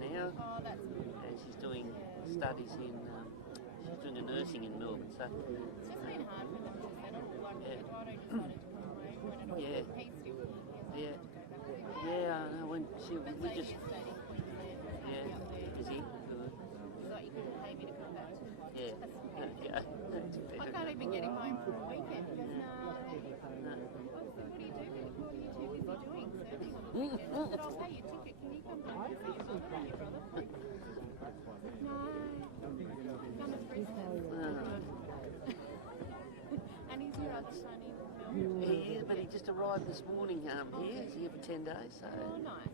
there now. Oh, that's good. And she's doing studies in, she's doing a nursing in Melbourne. So It's just been hard for them to settle. Like, Eduardo decided to come away. Yeah. He's still Yeah. to go back there. Yeah, I know. When she, But we so just, he stayed in Queensland. yeah. Up there. Is he? Good. He's like, you couldn't pay me to come back. Yeah. Yeah. I can't even get him home for a weekend. He goes, no. What do you do? What are you too busy doing? Serving on the weekend. I said, I'll pay your ticket. Can you come home and see your mother and your brother? No. Come to Brisbane. And he's your other son in Melbourne. He is, but he just arrived this morning here. He's here for 10 days. So Oh, nice.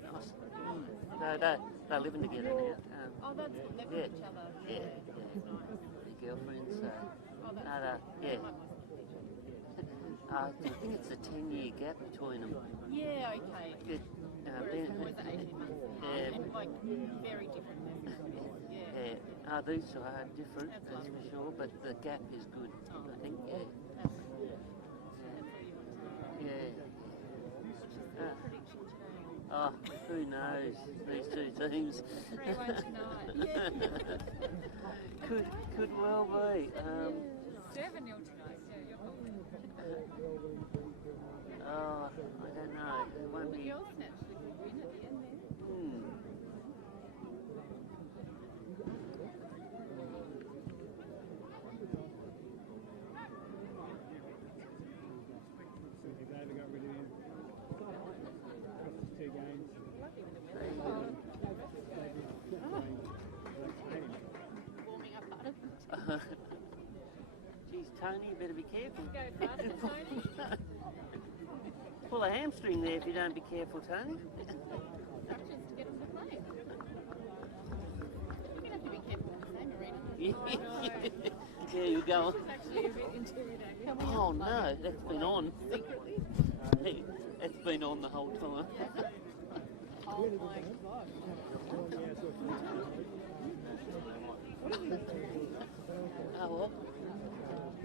they're living together now. Oh, that's good. They've got each other. Yeah. That's nice. The girlfriends. So. Oh, that's Yeah. I think it's a 10-year gap between them. Yeah, okay. Good. Whereas boys are 18 months. Yeah. And like very different messages. Yeah. Yeah. These two are different, that's for sure, but the gap is good, I think. Yeah. That's where you want to Yeah. What's your prediction today? Oh, who knows? These two teams. 3-1 tonight. Yeah. Could well be. 7-0 tonight. Yeah, you're confident. I don't know. It won't be. Girls snatched a good win at the end there. David got rid of him. Cost us 2 games. Warming up part of them. Geez, Tony, you better be careful. Go faster, Tony. Pull a hamstring there if you don't be careful, Tony. Instructions to get on the plane. You're going to have to be careful in the same arena. Yeah, you go on. It's actually a bit intimidating. Oh no, that's been on. Secretly? Hey, it's been on the whole time. Oh my god. Oh well,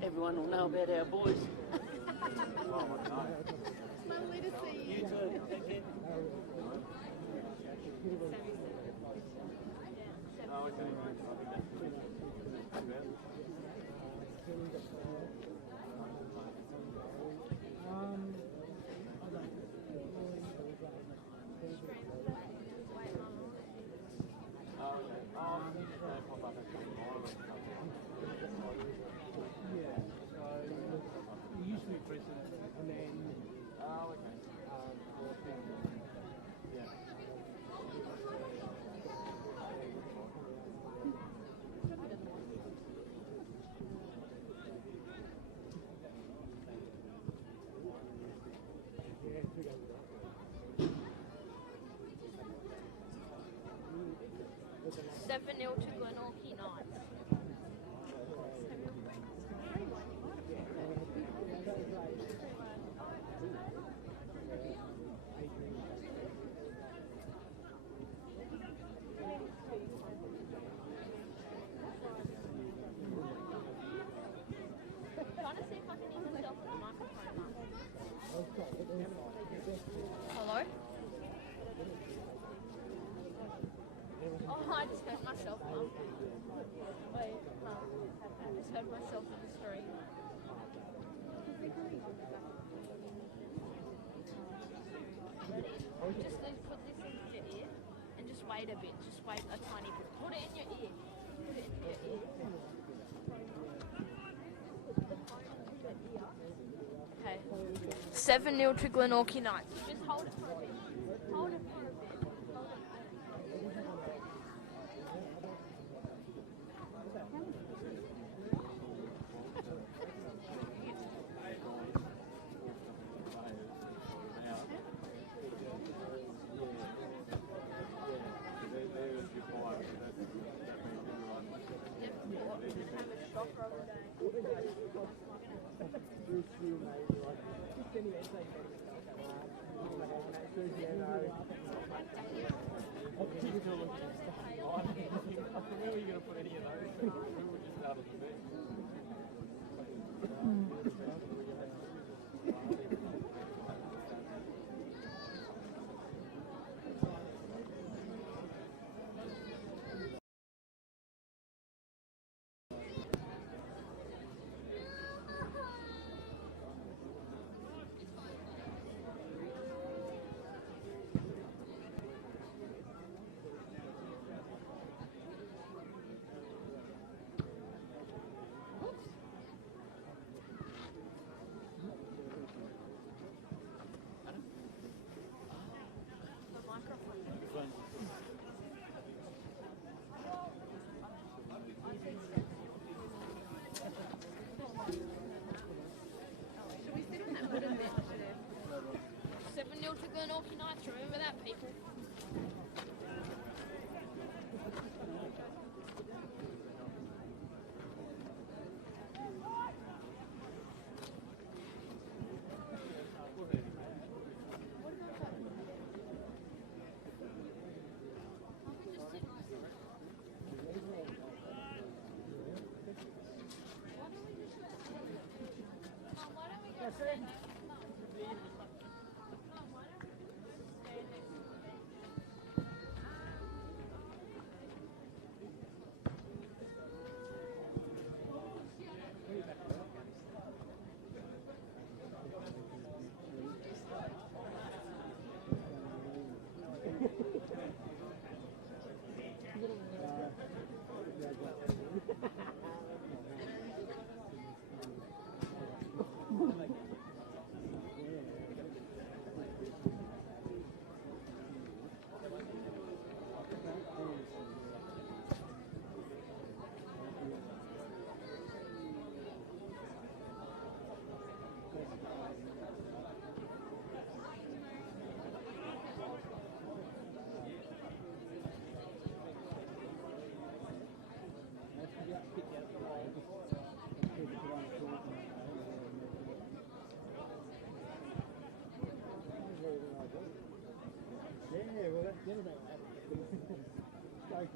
everyone will know about our boys. Lovely to see you. You too. Take care. Usually president and then Yeah. 7-0 to Glenorchy Knights. Trying to see if I can hear myself with the microphone up. Hello? Oh, I just heard myself, Mum. Wait, I just heard myself in the street. Ready? Just put this into your ear and just wait a bit. Just wait a tiny bit. Put it in your ear. Put it in your ear. Okay. 7-0 to Glenorchy Knights. Just hold it for a bit. Hold it for a bit. Hold it. Where are you going to put any of those? We were just out of the bed.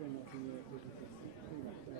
been like in Europe, it's pretty much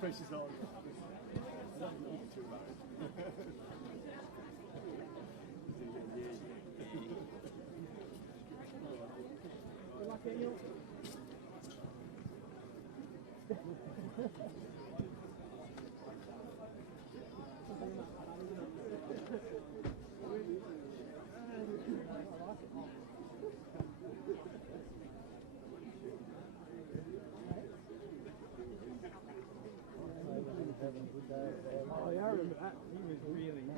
Precious on. Oh, yeah, I remember that. He was really nice.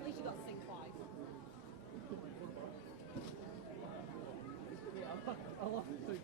At least you got to sing twice. I love the two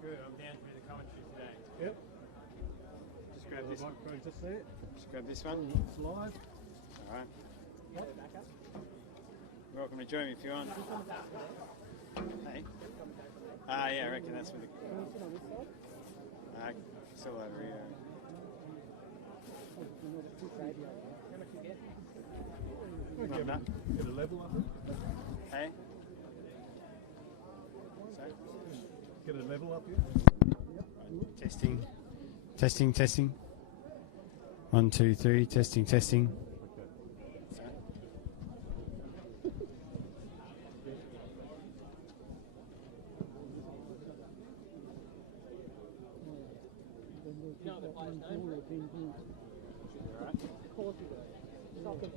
Good, I'm down through the commentary today. Yep. Just grab this one. Just there. Just grab this one. It's live. Alright. Welcome to join me if you want. Hey? Yeah, I reckon that's with the... still over here. Not enough. Get a level up. Hey? Sorry? Get a level up here. Testing. Testing, testing. 1, 2, 3, testing, testing. Sorry? You know what the player's name? Alright. Of course you do. Soccer.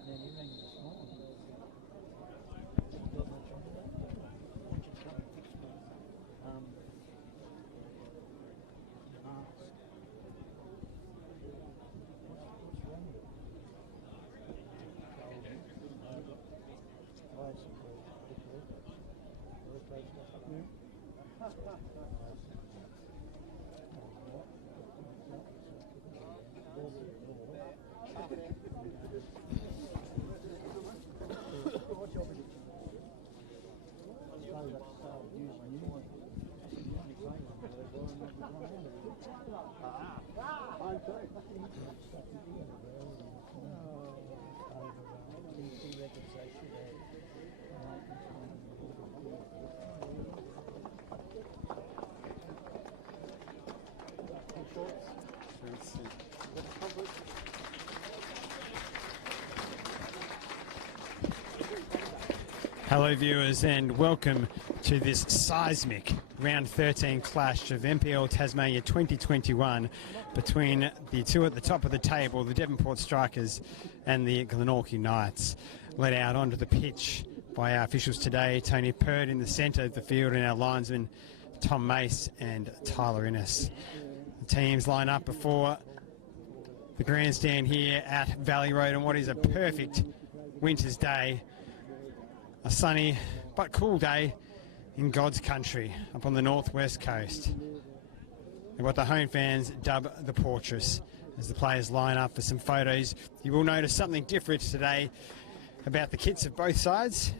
And then he rang me this morning. Got much on that. Why don't you come Hello viewers and welcome to this seismic round 13 clash of NPL Tasmania 2021 between the two at the top of the table, the Devonport Strikers and the Glenorchy Knights. Led out onto the pitch by our officials today, Tony Pert in the centre of the field and our linesmen Tom Mace and Tyler Innes. The teams line up before the grandstand here at Valley Road on what is a perfect winter's day. A sunny but cool day in God's country up on the northwest coast. And what the home fans dub the Portress as the players line up for some photos. You will notice something different today about the kits of both sides.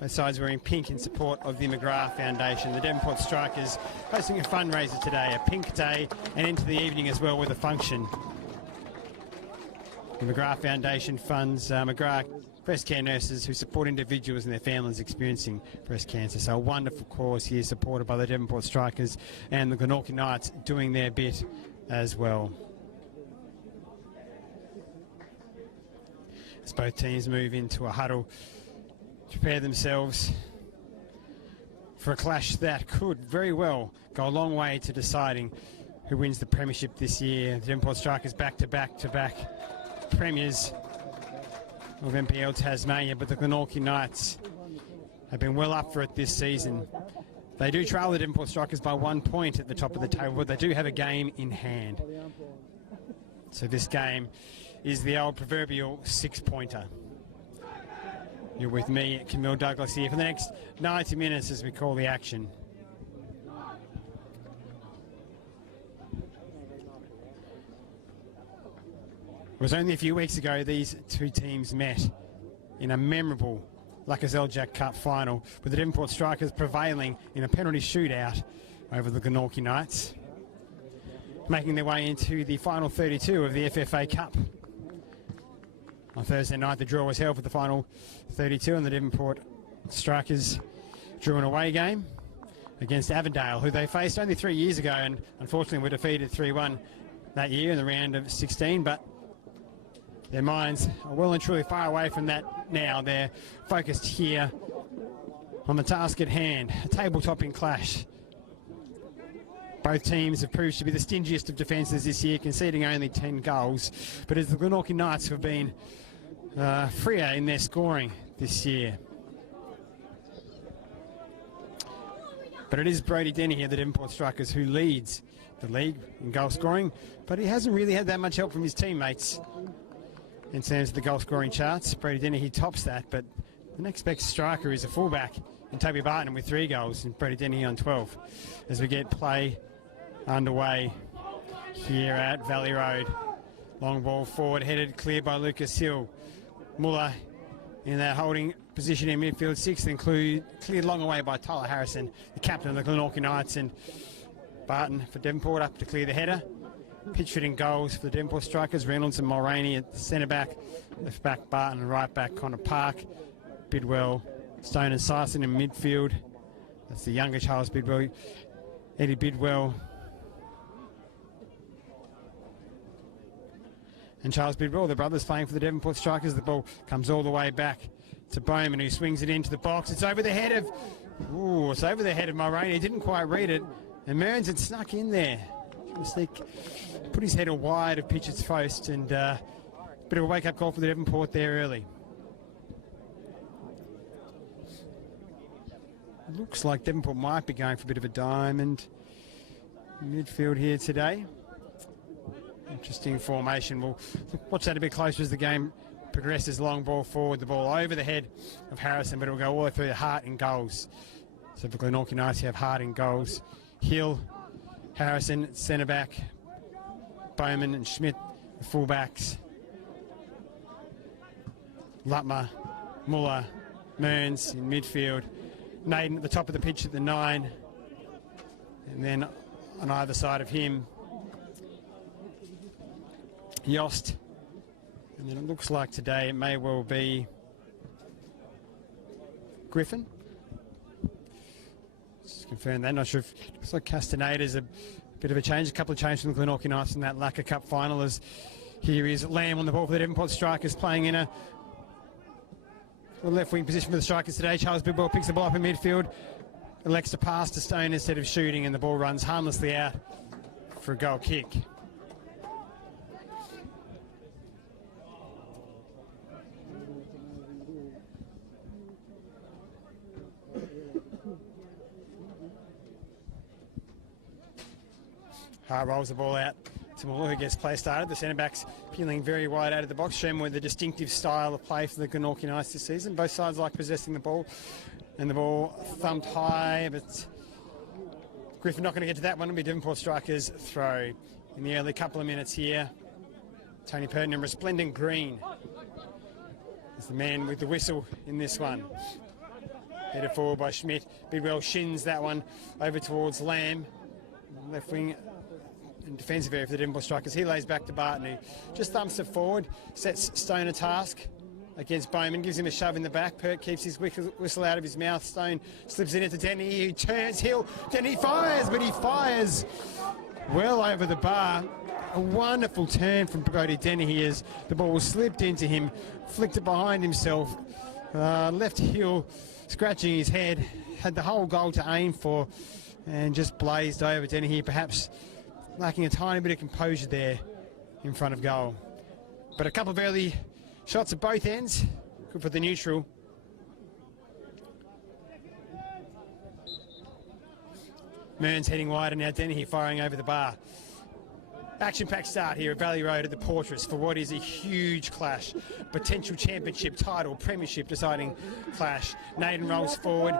Both sides wearing pink in support of the McGrath Foundation. The Devonport Strikers hosting a fundraiser today, a pink day, and into the evening as well with a function. The McGrath Foundation funds McGrath breast care nurses who support individuals and their families experiencing breast cancer. So a wonderful cause here supported by the Devonport Strikers and the Glenorchy Knights doing their bit as well. As both teams move into a huddle to prepare themselves for a clash that could very well go a long way to deciding who wins the premiership this year. The Devonport Strikers back-to-back premiers of NPL Tasmania, but the Glenorchy Knights have been well up for it this season. They do trail the Devonport Strikers by 1 point at the top of the table, but they do have a game in hand. So this game is the old proverbial six-pointer. You're with me, Camille Douglas, here for the next 90 minutes as we call the action. It was only a few weeks ago these two teams met in a memorable Lucas Jack Cup final, with the Devonport Strikers prevailing in a penalty shootout over the Glenorchy Knights, making their way into the final 32 of the FFA Cup. On Thursday night, the draw was held for the final 32, and the Devonport Strikers drew an away game against Avondale, who they faced only 3 years ago, and unfortunately were defeated 3-1 that year in the round of 16, but their minds are well and truly far away from that now. They're focused here on the task at hand, a table-topping clash. Both teams have proved to be the stingiest of defences this year, conceding only 10 goals. But as the Glenorchy Knights have been freer in their scoring this year. But it is Brody Denny here, the Devonport Strikers, who leads the league in goal scoring, but he hasn't really had that much help from his teammates. In terms of the goal scoring charts, Brody Denny, he tops that, but the next best striker is a fullback in Toby Barton with 3 goals and Brody Denny on 12. As we get play underway here at Valley Road. Long ball forward, headed clear by Lucas Hill. Muller in that holding position in midfield 6, then cleared long away by Tyler Harrison, the captain of the Glenorchy Knights, and Barton for Devonport up to clear the header. Pitchford in goals for the Devonport Strikers, Reynolds and Mulroney at centre-back, left-back Barton, and right-back Connor Park, Bidwell, Stone and Syson in midfield. That's the younger Charles Bidwell, Eddie Bidwell, and Charles Bidwell, the brothers playing for the Devonport Strikers. The ball comes all the way back to Bowman, who swings it into the box. It's over the head of Mulroney. He didn't quite read it, and Mearns had snuck in there. Put his head wide of Pitchett's post, and a bit of a wake-up call for the Devonport there early. Looks like Devonport might be going for a bit of a diamond midfield here today. Interesting formation. We'll watch that a bit closer as the game progresses. Long ball forward, the ball over the head of Harrison, but it will go all the way through the Hart in goals. So for Glenorchy Knights, you have Hart in goals Hill, Harrison, centre back, Bowman and Schmidt, the fullbacks. Lutmer, Muller, Mearns in midfield. Naden at the top of the pitch at the 9. And then on either side of him, Yost. And then it looks like today it may well be Griffin. Just confirm that. Not sure if it looks like Castaneda's a bit of a change. A couple of changes from the Glenorchy Knights in that Lacquer Cup final. As here is Lamb on the ball for the Devonport Strikers, playing in a left wing position for the Strikers today. Charles Bidwell picks the ball up in midfield. Elects to pass to Stone instead of shooting, and the ball runs harmlessly out for a goal kick. Hart rolls the ball out to Muller, who gets play started. The centre-backs peeling very wide out of the box, showing with the distinctive style of play for the Glenorchy Knights this season. Both sides like possessing the ball, and the ball thumped high, but Griffin not going to get to that one. It'll be Devonport Strikers' throw. In the early couple of minutes here, Tony Purton in resplendent green is the man with the whistle in this one. Headed forward by Schmidt. Bidwell shins that one over towards Lamb. Left wing in defensive area for the Devonport Strikers. He lays back to Barton, who just thumps it forward, sets Stone a task against Bowman, gives him a shove in the back. Pert keeps his whistle out of his mouth. Stone slips it into Denny, who turns Hill. Denny fires, but he fires well over the bar. A wonderful turn from Brody Denny here as the ball slipped into him, flicked it behind himself, left Hill scratching his head, had the whole goal to aim for, and just blazed over Denny here, perhaps lacking a tiny bit of composure there in front of goal. But a couple of early shots at both ends, good for the neutral. Mearns heading wide, and now Dennehy firing over the bar. Action-packed start here at Valley Road at the Portress for what is a huge clash. Potential championship title, premiership deciding clash. Naden rolls forward.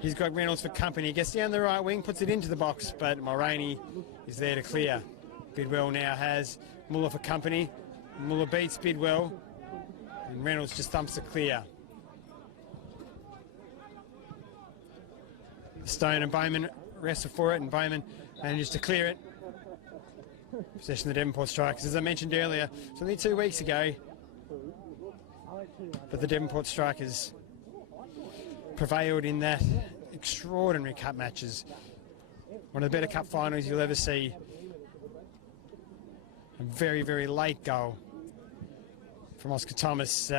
He's got Reynolds for company. Gets down the right wing, puts it into the box, but Mulroney is there to clear. Bidwell now has Muller for company. Muller beats Bidwell, and Reynolds just thumps it clear. Stone and Bowman wrestle for it, and Bowman manages to clear it. Possession of the Devonport Strikers. As I mentioned earlier, it's only 2 weeks ago that the Devonport Strikers prevailed in that extraordinary cup matches. One of the better cup finals you'll ever see. A very, very late goal from Oscar Thomas,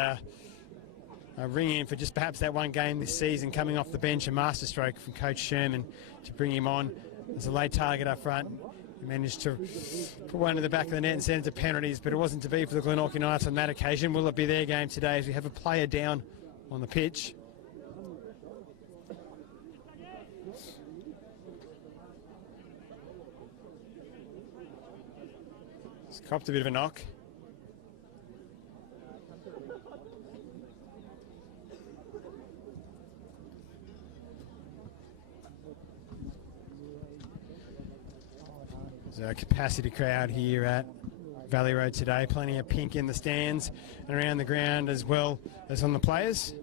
ringing in for just perhaps that one game this season, coming off the bench, a masterstroke from Coach Sherman to bring him on. There's a late target up front. He managed to put one to the back of the net and send it to penalties, but it wasn't to be for the Glenorchy Knights on that occasion. Will it be their game today as we have a player down on the pitch? It's copped a bit of a knock. There's a capacity crowd here at Valley Road today. Plenty of pink in the stands and around the ground as well as on the players.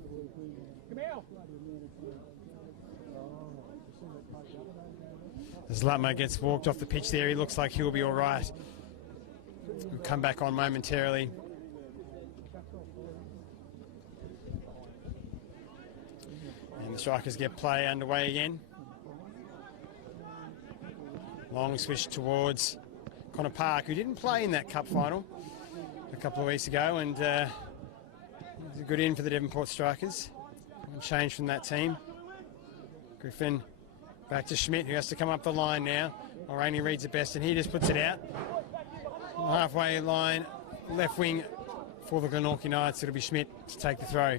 As Lutmer gets walked off the pitch there, he looks like he'll be all right. We'll come back on momentarily. And the Strikers get play underway again. Long switch towards Connor Park, who didn't play in that cup final a couple of weeks ago, and it was a good in for the Devonport Strikers. One change from that team. Griffin back to Schmidt, who has to come up the line now. Mulroney reads it best, and he just puts it out. Halfway line, left wing for the Glenorchy Knights. It'll be Schmidt to take the throw.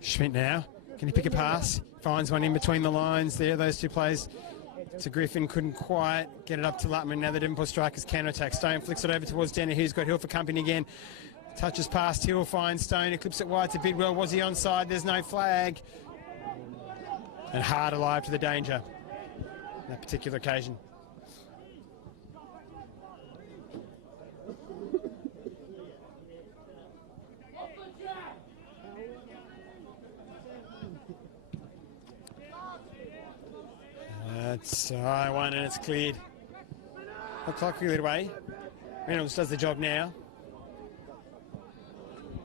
Schmidt now, can he pick a pass? Finds one in between the lines there, those two players to Griffin, couldn't quite get it up to Lutman. Now the Devonport strikers counter-attack. Stone flicks it over towards Denner. He's got Hill for company again. Touches past Hill, finds Stone, clips it wide to Bidwell. Was he onside? There's no flag. And hard alive to the danger on that particular occasion. That's high one and it's cleared. The clock cleared away. Reynolds does the job now.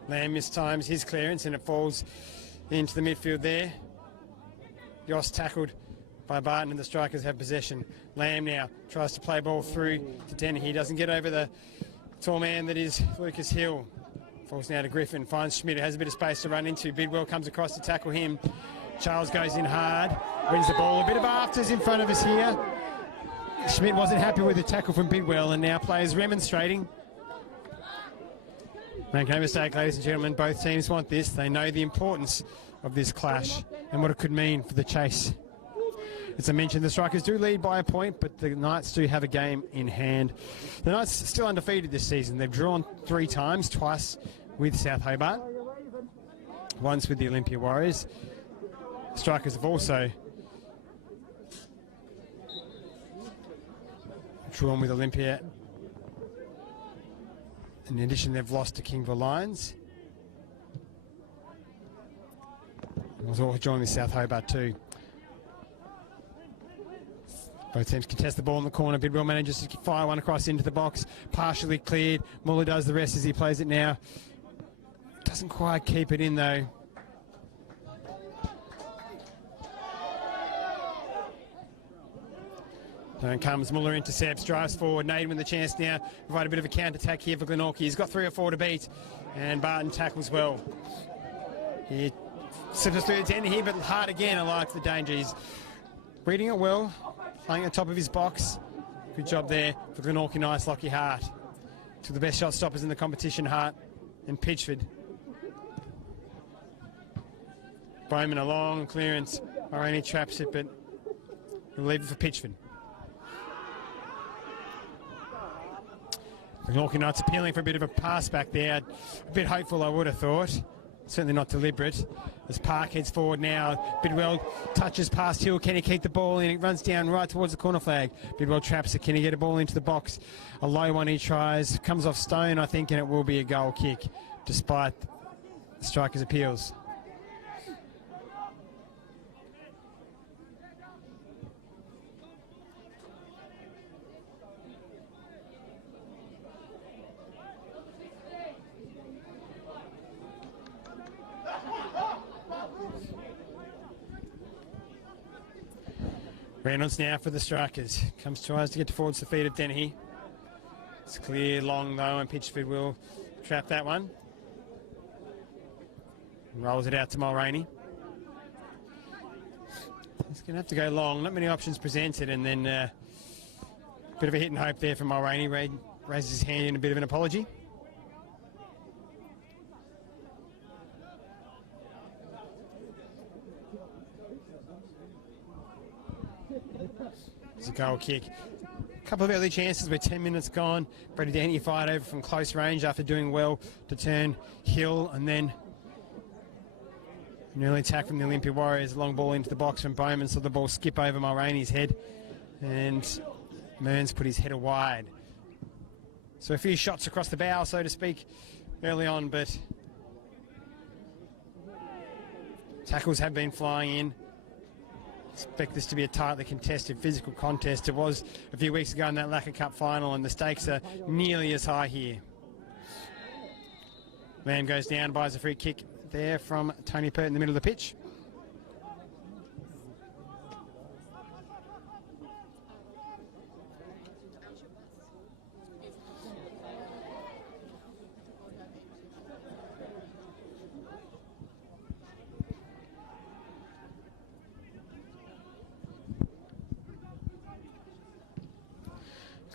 Lamb mistimes his clearance and it falls into the midfield there. Yoss tackled by Barton and the strikers have possession. Lamb now tries to play ball through to Denny. He doesn't get over the tall man that is Lucas Hill. Falls now to Griffin, finds Schmidt, has a bit of space to run into. Bidwell comes across to tackle him. Charles goes in hard, wins the ball. A bit of afters in front of us here. Schmidt wasn't happy with the tackle from Bidwell and now players remonstrating. Make no mistake, ladies and gentlemen, both teams want this. They know the importance of this clash and what it could mean for the chase. As I mentioned, the Strikers do lead by a point, but the Knights do have a game in hand. The Knights are still undefeated this season. They've drawn 3 times, twice with South Hobart, once with the Olympia Warriors. The Strikers have also drawn with Olympia. In addition, they've lost to Kingville Lions. Was all joined with South Hobart too. Both teams contest the ball in the corner. Bidwell manages to fire one across into the box. Partially cleared. Muller does the rest as he plays it now. Doesn't quite keep it in though. Down comes Muller, intercepts, drives forward. Naden with the chance now. Provide a bit of a counter-attack here for Glenorchy. He's got 3 or 4 to beat. And Barton tackles well. He slips through the 10 here, but hard again. I like the danger. He's reading it well. Playing at the top of his box. Good job there for Glenorchy. Nice, Lockie Hart. To the best shot stoppers in the competition, Hart and Pitchford. Bowman a long clearance. Mulroney traps it, but he'll leave it for Pitchford. Glenorchy Knights appealing for a bit of a pass back there. A bit hopeful, I would have thought. Certainly not deliberate. As Park heads forward now. Bidwell touches past Hill. Can he keep the ball in? It runs down right towards the corner flag. Bidwell traps it. Can he get a ball into the box? A low one he tries. Comes off Stone, I think, and it will be a goal kick, despite the striker's appeals. Reynolds now for the Strikers. Tries to get towards the feet of Dennehy. It's clear long though, and Pitchford will trap that one. Rolls it out to Mulroney. He's going to have to go long. Not many options presented, and then a bit of a hit and hope there from Mulroney. Raises his hand in a bit of an apology. It's a goal kick. A couple of early chances. We're 10 minutes gone. Brady Denny fired over from close range after doing well to turn Hill, and then an early attack from the Olympia Warriors. Long ball into the box from Bowman, saw the ball skip over Mulroney's head, and Mearns put his header wide. So a few shots across the bow, so to speak, early on, but tackles have been flying in. Expect this to be a tightly contested physical contest. It was a few weeks ago in that Lacquer Cup final, and the stakes are nearly as high here. Lamb goes down, buys a free kick there from Tony Pert in the middle of the pitch.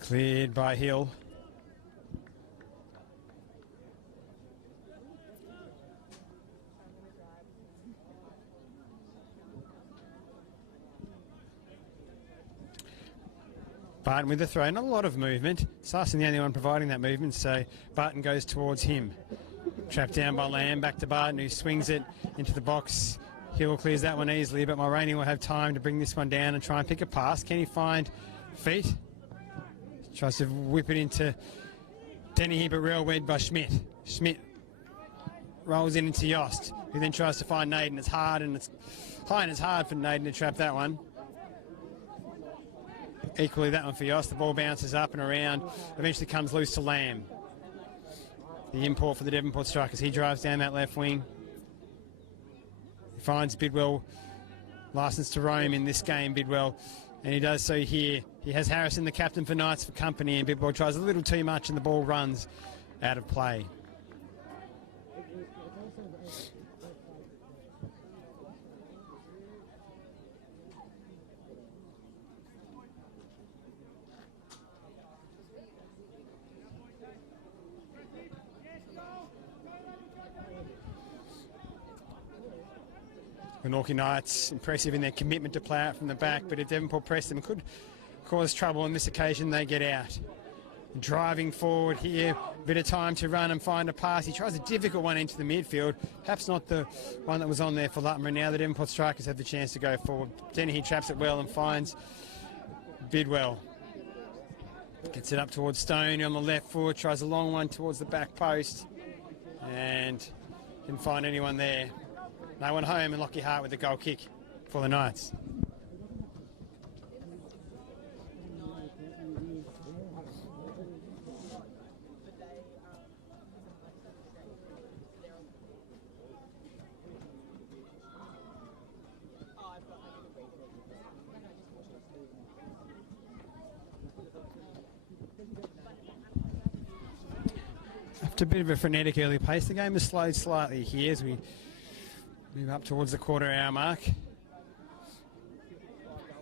Cleared by Hill. Barton with the throw. Not a lot of movement. Sarson the only one providing that movement, so Barton goes towards him. Trapped down by Lamb, back to Barton, who swings it into the box. Hill clears that one easily, but Mulroney will have time to bring this one down and try and pick a pass. Can he find feet? Tries to whip it into Dennehy, but real wed by Schmidt. Schmidt rolls in into Yost, who then tries to find Naden. It's hard, and it's high, and it's hard for Naden to trap that one. Equally that one for Yost. The ball bounces up and around, eventually comes loose to Lamb. The import for the Devonport Strikers. He drives down that left wing. He finds Bidwell, licensed to roam in this game, Bidwell, and he does so here. He has Harrison, the captain for Knights, for company, and Bidwell tries a little too much and the ball runs out of play. Glenorchy Knights impressive in their commitment to play out from the back, but if Devonport press them, it could cause trouble. On this occasion, they get out. Driving forward here, bit of time to run and find a pass. He tries a difficult one into the midfield, perhaps not the one that was on there for Lutton. Now the Devonport Strikers have the chance to go forward. Dennehy traps it well and finds Bidwell. Gets it up towards Stone on the left foot, tries a long one towards the back post, and didn't find anyone there. No one home, and Lockie Hart with the goal kick for the Knights. After a bit of a frenetic early pace, the game has slowed slightly here as we move up towards the quarter-hour mark.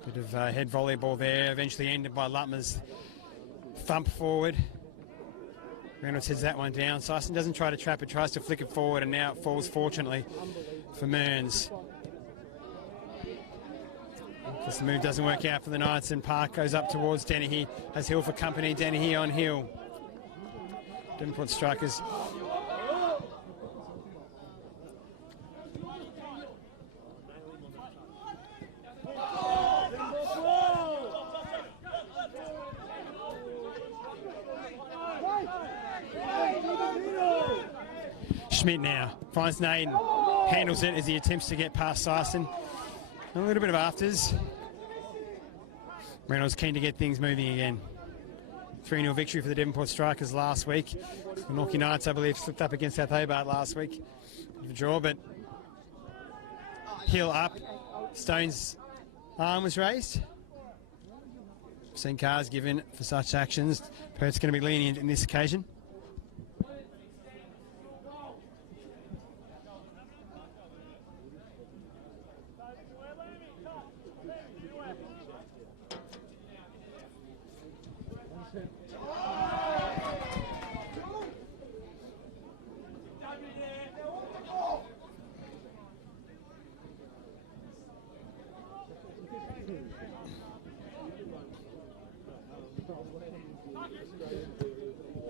Bit of head volleyball there, eventually ended by Lutmer's thump forward. Reynolds heads that one down. Syson doesn't try to trap it, tries to flick it forward, and now it falls, fortunately, for Mearns. Because the move doesn't work out for the Knights, and Park goes up towards Dennehy. Has Hill for company, Dennehy on Hill. Devonport Strikers Schmidt now finds Naden, handles it as he attempts to get past Syson. A little bit of afters. Reynolds keen to get things moving again. 3-0 victory for the Devonport Strikers last week. The Glenorchy Knights, I believe, slipped up against South Hobart last week. Bit of a draw, but Hill up. Stone's arm was raised. Seen cars given for such actions. Perth's going to be lenient in this occasion.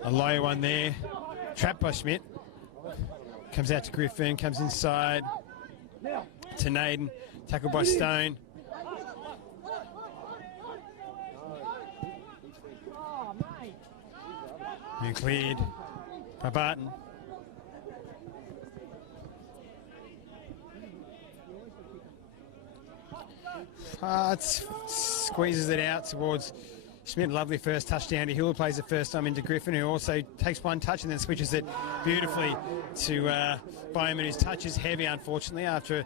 A low one there, trapped by Schmidt. Comes out to Griffin, comes inside to Naden, tackled by Stone. And cleared by Barton. Hart squeezes it out towards Schmidt. Lovely first touchdown to Hill, plays the first time into Griffin, who also takes one touch and then switches it beautifully to Bowman, whose touch is heavy, unfortunately, after a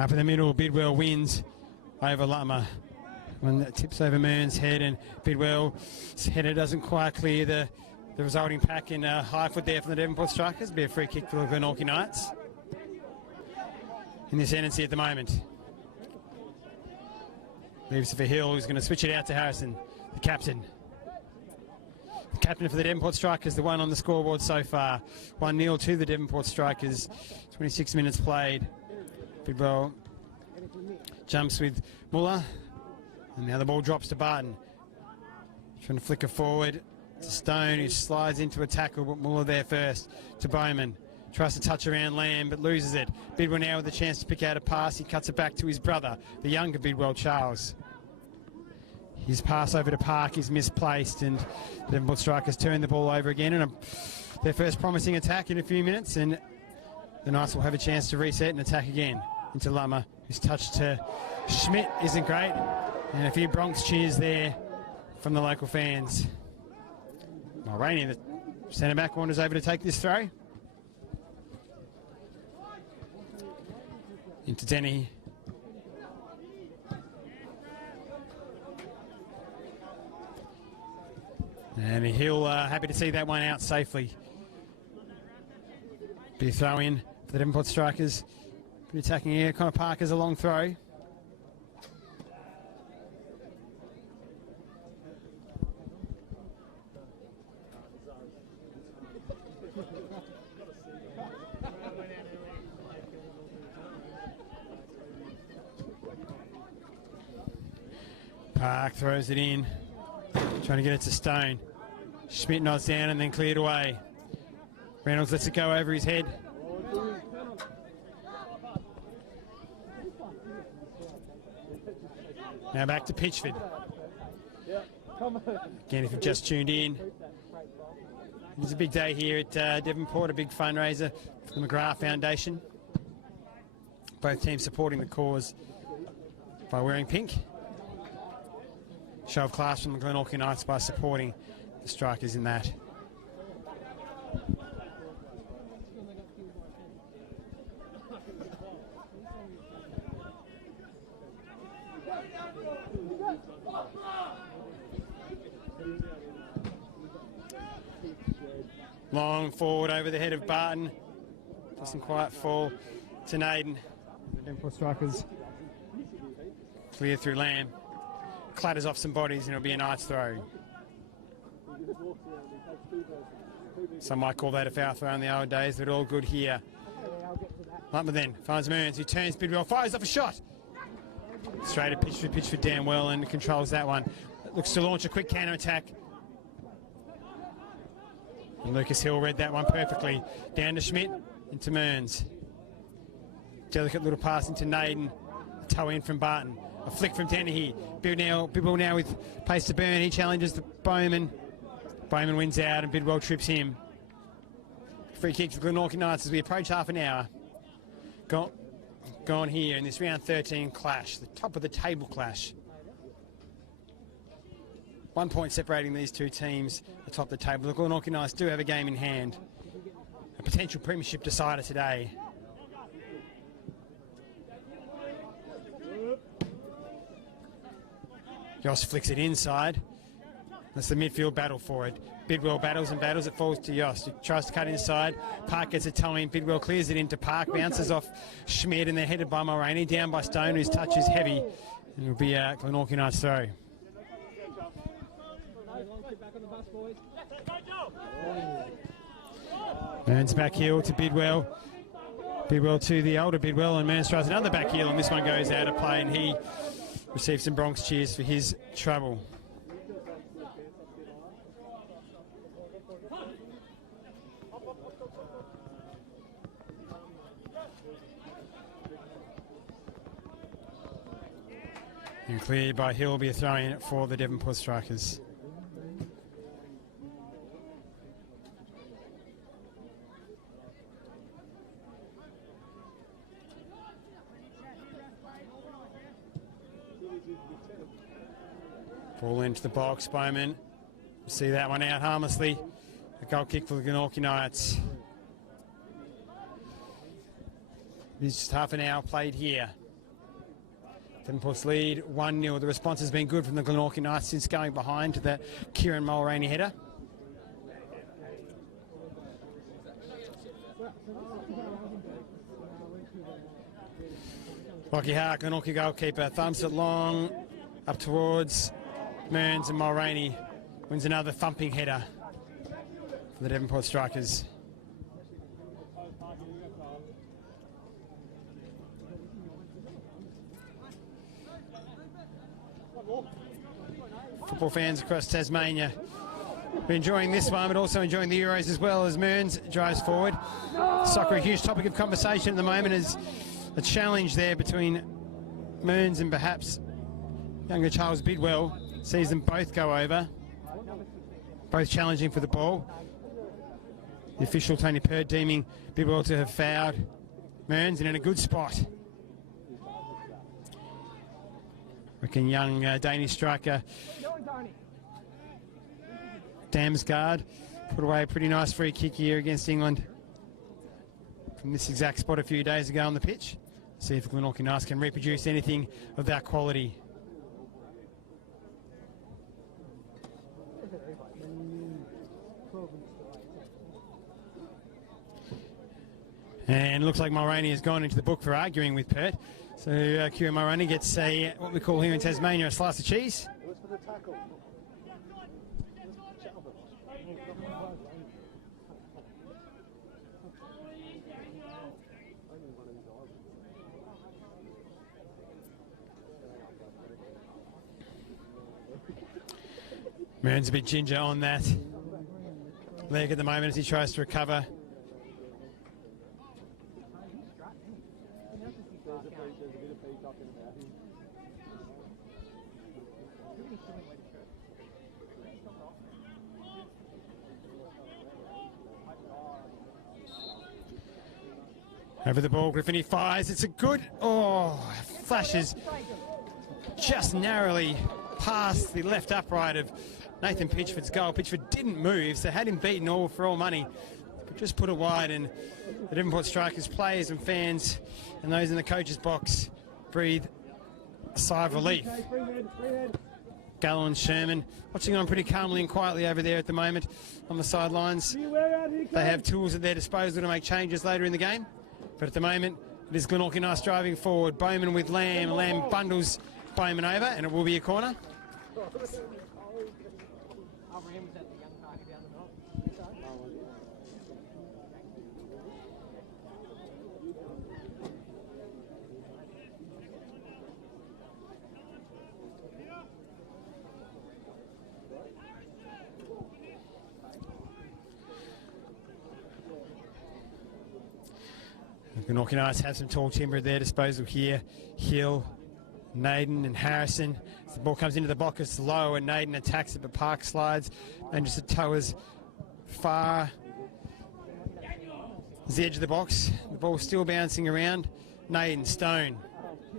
Up in the middle, Bidwell wins over Lutmer. When that tips over Mearns' head, and Bidwell's header doesn't quite clear the resulting pack in high foot there from the Devonport Strikers. Be a free kick for the Glenorchy Knights in the ascendancy at the moment. Leaves it for Hill, who's going to switch it out to Harrison, the captain. The captain for the Devonport Strikers, the one on the scoreboard so far. 1-0 to the Devonport Strikers. 26 minutes played. Bidwell jumps with Muller. And now the ball drops to Barton. Trying to flicker forward to Stone, who slides into a tackle, but Muller there first to Bowman. Tries to touch around Lamb, but loses it. Bidwell now with a chance to pick out a pass. He cuts it back to his brother, the younger Bidwell, Charles. His pass over to Park is misplaced, and the Devonport Strikers turn the ball over again. And their first promising attack in a few minutes, and the Knights will have a chance to reset and attack again into Lutmer, whose touch to Schmidt isn't great. And a few Bronx cheers there from the local fans. Mulroney, the centre-back, wanders over to take this throw. Into Denny. And Hill happy to see that one out safely. Be a throw in for the Devonport Strikers. Be attacking here. Connor Parker's a long throw. Park throws it in, trying to get it to Stone. Schmidt nods down and then cleared away. Reynolds lets it go over his head. Now back to Pitchford. Again, if you've just tuned in, it's a big day here at Devonport, a big fundraiser for the McGrath Foundation. Both teams supporting the cause by wearing pink. Show of class from the Glenorchy Knights by supporting the Strikers in that. Long forward over the head of Barton. Doesn't quite fall to Naden. The Devonport Strikers clear through Lamb. Clatters off some bodies and it'll be a Knights throw. Some might call that a foul throw in the old days, but all good here. Lutmer then finds Mearns, who turns Bidwell, fires off a shot. Straight at Pitchford down well and controls that one. Looks to launch a quick counter attack. And Lucas Hill read that one perfectly. Down to Schmidt, into Mearns. Delicate little pass into Naden. A toe in from Barton. A flick from Dennehy. Bidwell now with pace to burn. He challenges the Bowman. Bowman wins out and Bidwell trips him. Free kick for Glenorchy Knights as we approach half an hour. Gone here in this round 13 clash, the top of the table clash. 1 point separating these two teams atop the table. The Glenorchy Knights do have a game in hand. A potential premiership decider today. Yoss flicks it inside. That's the midfield battle for it. Bidwell battles and battles. It falls to Yost. He tries to cut inside. Park gets a toe in. Bidwell clears it into Park. Bounces off Schmidt and they're headed by Mulroney. Down by Stone, whose touch is heavy. And it'll be a Glenorchy Knights throw. Mearns back heel to Bidwell. Bidwell to the older Bidwell, and Mearns tries another back heel, and this one goes out of play, and he receives some Bronx cheers for his trouble. And cleared by Hill, will be a throw in for the Devonport Strikers. Ball into the box, Bowman. See that one out harmlessly. A goal kick for the Glenorchy Knights. It's just half an hour played here. Devonport's lead 1-0. The response has been good from the Glenorchy Knights since going behind to the Kieran Mulroney header. Lockie Hart, Glenorchy goalkeeper, thumps it long up towards Mearns, and Mulroney wins another thumping header for the Devonport Strikers. Football fans across Tasmania are enjoying this one, but also enjoying the Euros as well as Mearns drives forward. Soccer, a huge topic of conversation at the moment, is a challenge there between Mearns and perhaps younger Charles Bidwell. Sees them both go over, both challenging for the ball. The official, Tony Purd, deeming Bidwell to have fouled Mearns, and in a good spot. Reckon young Danish striker Damsgaard put away a pretty nice free kick here against England from this exact spot a few days ago on the pitch. See if the Glenorchy Knights can reproduce anything of that quality. And looks like Mulroney has gone into the book for arguing with Pert. So Kieran Mulroney gets a, what we call here in Tasmania, a slice of cheese. Mearns a bit ginger on that leg at the moment as he tries to recover. Over the ball, Griffin, he fires. It's a good, flashes just narrowly past the left upright of Nathan Pitchford's goal. Pitchford didn't move, so had him beaten all for all money, but just put it wide, and the Devonport Strikers players and fans and those in the coach's box breathe a sigh of relief. Gallo and Sherman watching on pretty calmly and quietly over there at the moment on the sidelines. They have tools at their disposal to make changes later in the game, but at the moment it is Glenorchy Knights driving forward. Bowman with Lamb. Lamb bundles Bowman over, and it will be a corner. The Glenorchy Knights have some tall timber at their disposal here. Hill, Naden and Harrison. As the ball comes into the box, it's low, and Naden attacks it, but Park slides and just a toe as far as the edge of the box. The ball's still bouncing around. Naden, Stone.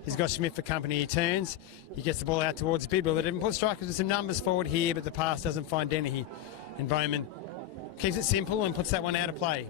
He's got Smith for company. He turns. He gets the ball out towards Bidwell. The Devonport Strikers with some numbers forward here, but the pass doesn't find Dennehy. And Bowman keeps it simple and puts that one out of play.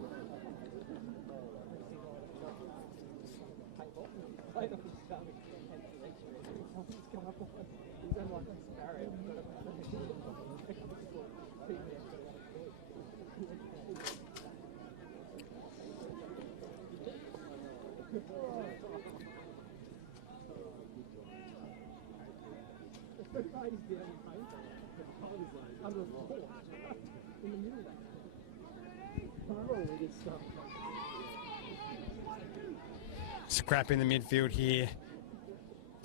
Scrap in the midfield here.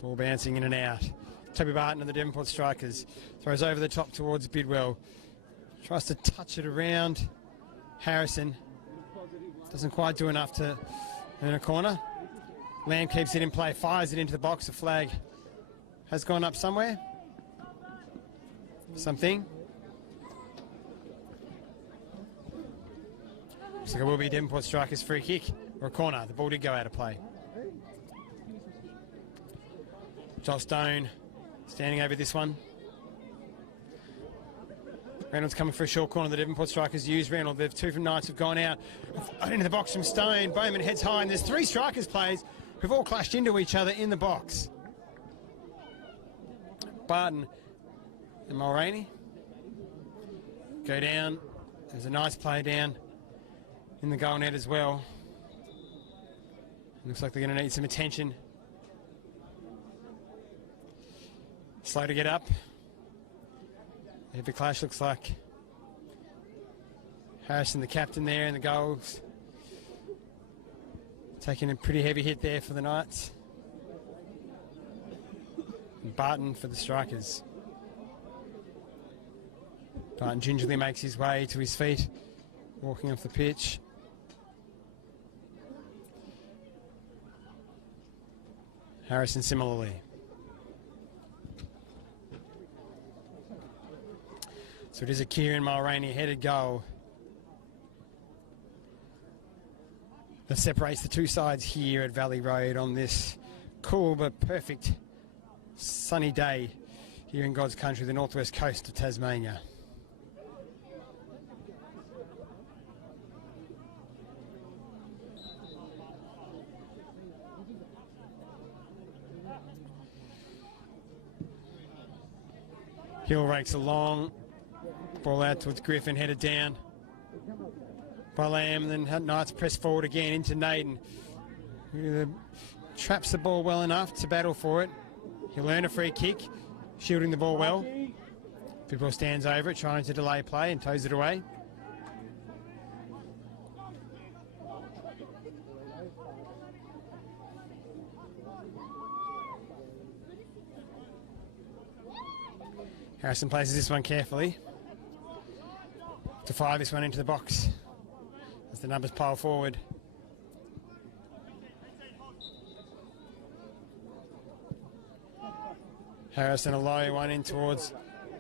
Ball bouncing in and out. Toby Barton of the Devonport Strikers throws over the top towards Bidwell. Tries to touch it around Harrison. Doesn't quite do enough to earn a corner. Lamb keeps it in play, fires it into the box. The flag has gone up somewhere. Something. Looks like it will be Devonport Strikers' free kick or a corner. The ball did go out of play. Joel Stone standing over this one. Reynolds coming for a short corner. The Devonport Strikers use Reynolds. The two from Knights have gone out. Into the box from Stone. Bowman heads high, and there's three Strikers players who've all clashed into each other in the box. Barton and Mulroney go down. There's a nice play down in the goal net as well. Looks like they're going to need some attention. Slow to get up. Heavy clash looks like. Harrison, the captain there in the goals. Taking a pretty heavy hit there for the Knights. And Barton for the Strikers. Barton gingerly makes his way to his feet, walking off the pitch. Harrison similarly. So it is a Kieran Mulroney headed goal that separates the two sides here at Valley Road on this cool but perfect sunny day here in God's country, the northwest coast of Tasmania. Hill rakes a long ball out towards Griffin, headed down by Lamb, and then Knights press forward again into Naden. Traps the ball well enough to battle for it. He'll earn a free kick, shielding the ball well. Bidwell stands over it, trying to delay play and toes it away. Harrison places this one carefully to fire this one into the box as the numbers pile forward. Harrison a low one in towards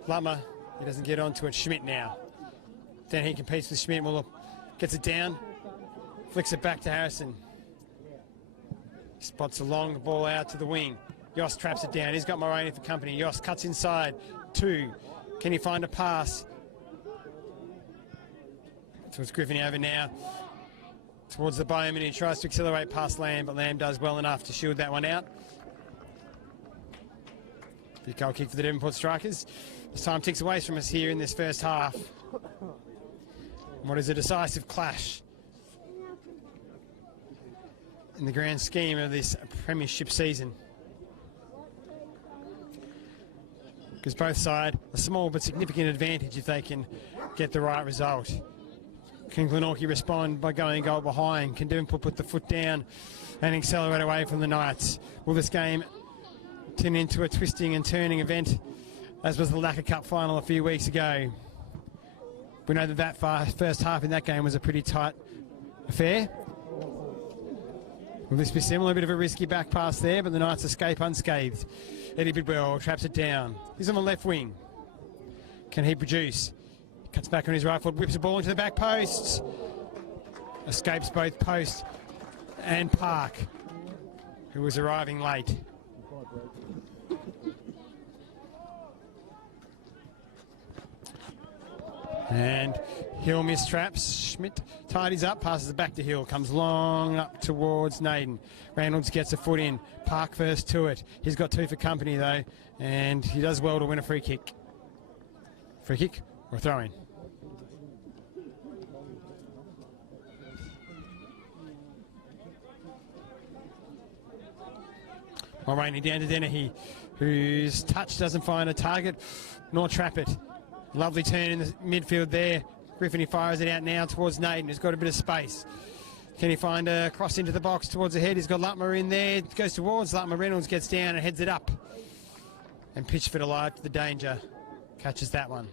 Lutmer. He doesn't get onto it. Schmidt now. Then he competes with Schmidt. Well, gets it down. Flicks it back to Harrison. Spots a long ball out to the wing. Yost traps it down. He's got Mulroney for company. Yost cuts inside. 2. Can he find a pass? Towards Griffin over now. Towards the Bowman. He tries to accelerate past Lamb, but Lamb does well enough to shield that one out. Big goal kick for the Devonport Strikers. As time ticks away from us here in this first half. What is a decisive clash in the grand scheme of this premiership season. Gives both sides a small but significant advantage if they can get the right result. Can Glenorchy respond by going goal behind? Can Devonport put the foot down and accelerate away from the Knights? Will this game turn into a twisting and turning event, as was the Lacquer Cup final a few weeks ago? We know that first half in that game was a pretty tight affair. Will this be similar? A bit of a risky back pass there, but the Knights escape unscathed. Eddie Bidwell traps it down. He's on the left wing. Can he produce? Cuts back on his right foot, whips the ball into the back post. Escapes both Post and Park, who was arriving late. And Hill mistraps. Schmidt tidies up, passes it back to Hill, comes long up towards Naden. Reynolds gets a foot in. Park first to it. He's got 2 for company though, and he does well to win a free kick. Free kick or throw in? Mulroney down to Dennehy, whose touch doesn't find a target nor trap it. Lovely turn in the midfield there. Griffin, he fires it out now towards Naden, who's got a bit of space. Can he find a cross into the box towards the head? He's got Lutmer in there. Goes towards Lutmer. Reynolds gets down and heads it up. And Pitchford alive to the danger. Catches that one.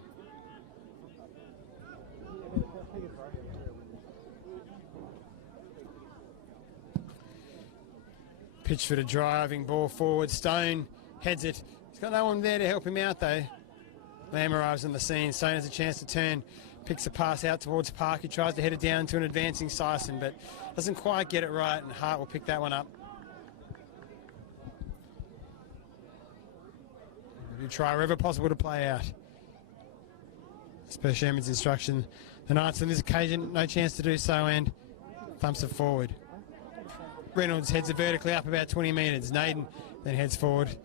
Pitchford a driving ball forward. Stone heads it. He's got no one there to help him out though. Lamb arrives on the scene. Stone has a chance to turn. Picks a pass out towards Park. He tries to head it down to an advancing Sison, but doesn't quite get it right, and Hart will pick that one up. He'll try wherever possible to play out. As per Sherman's instruction, the Knights on this occasion, no chance to do so, and thumps it forward. Reynolds heads it vertically up about 20 metres. Naden then heads forward.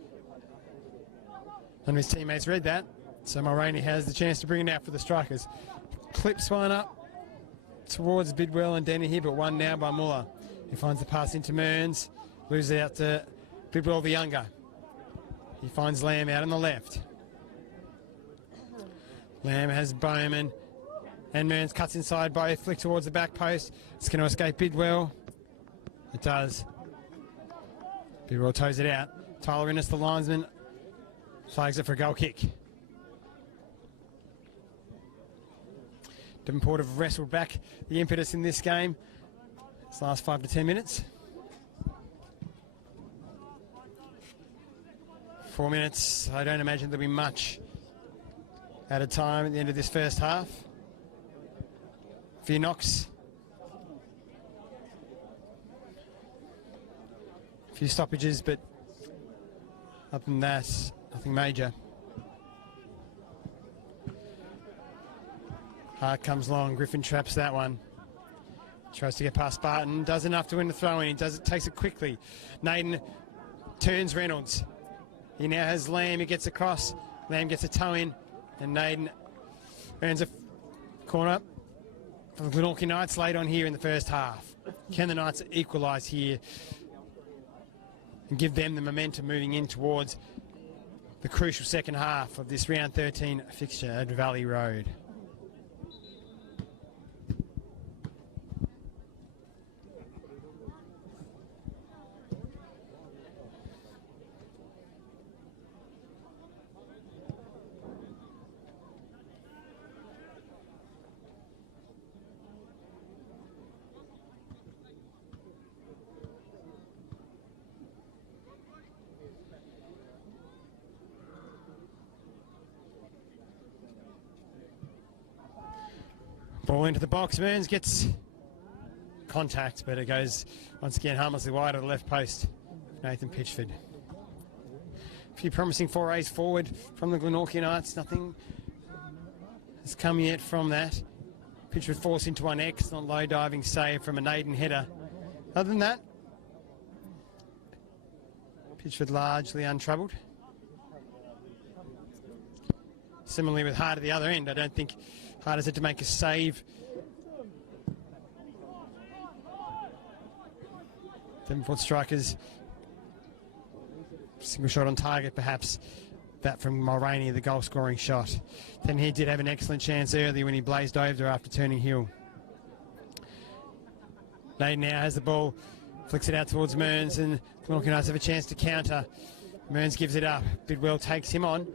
None of his teammates read that, so Mulroney has the chance to bring it out for the Strikers. Clips one up towards Bidwell and Denny here, but one now by Muller. He finds the pass into Mearns, loses it out to Bidwell the younger. He finds Lamb out on the left. Lamb has Bowman, and Mearns cuts inside by a flick towards the back post. It's going to escape Bidwell. It does. Bidwell toes it out. Tyler Innes, the linesman, flags it for a goal kick. Devonport have wrestled back the impetus in this game. This last 5 to 10 minutes. 4 minutes. I don't imagine there'll be much at a time at the end of this first half. A few knocks. A few stoppages, but other than that, nothing major. Hart comes long. Griffin traps that one. Tries to get past Barton. Does enough to win the throw-in. He takes it quickly. Naden turns Reynolds. He now has Lamb. He gets across. Lamb gets a toe in. And Naden earns a corner for the Glenorchy Knights late on here in the first half. Can the Knights equalise here and give them the momentum moving in towards the crucial second half of this round 13 fixture at Valley Road? Ball into the box. Mearns gets contact, but it goes once again harmlessly wide of the left post. Nathan Pitchford. A few promising forays forward from the Glenorchy Knights. Nothing has come yet from that. Pitchford forced into one excellent low diving save from a Naden header. Other than that, Pitchford largely untroubled. Similarly with Hart at the other end, I don't think Hart has had to make a save. Devonport Strikers, single shot on target perhaps. That from Mulroney, the goal scoring shot. Then he did have an excellent chance early when he blazed over after turning heel. Naden now has the ball, flicks it out towards Mearns, and Glenorchy Knights have a chance to counter. Mearns gives it up. Bidwell takes him on.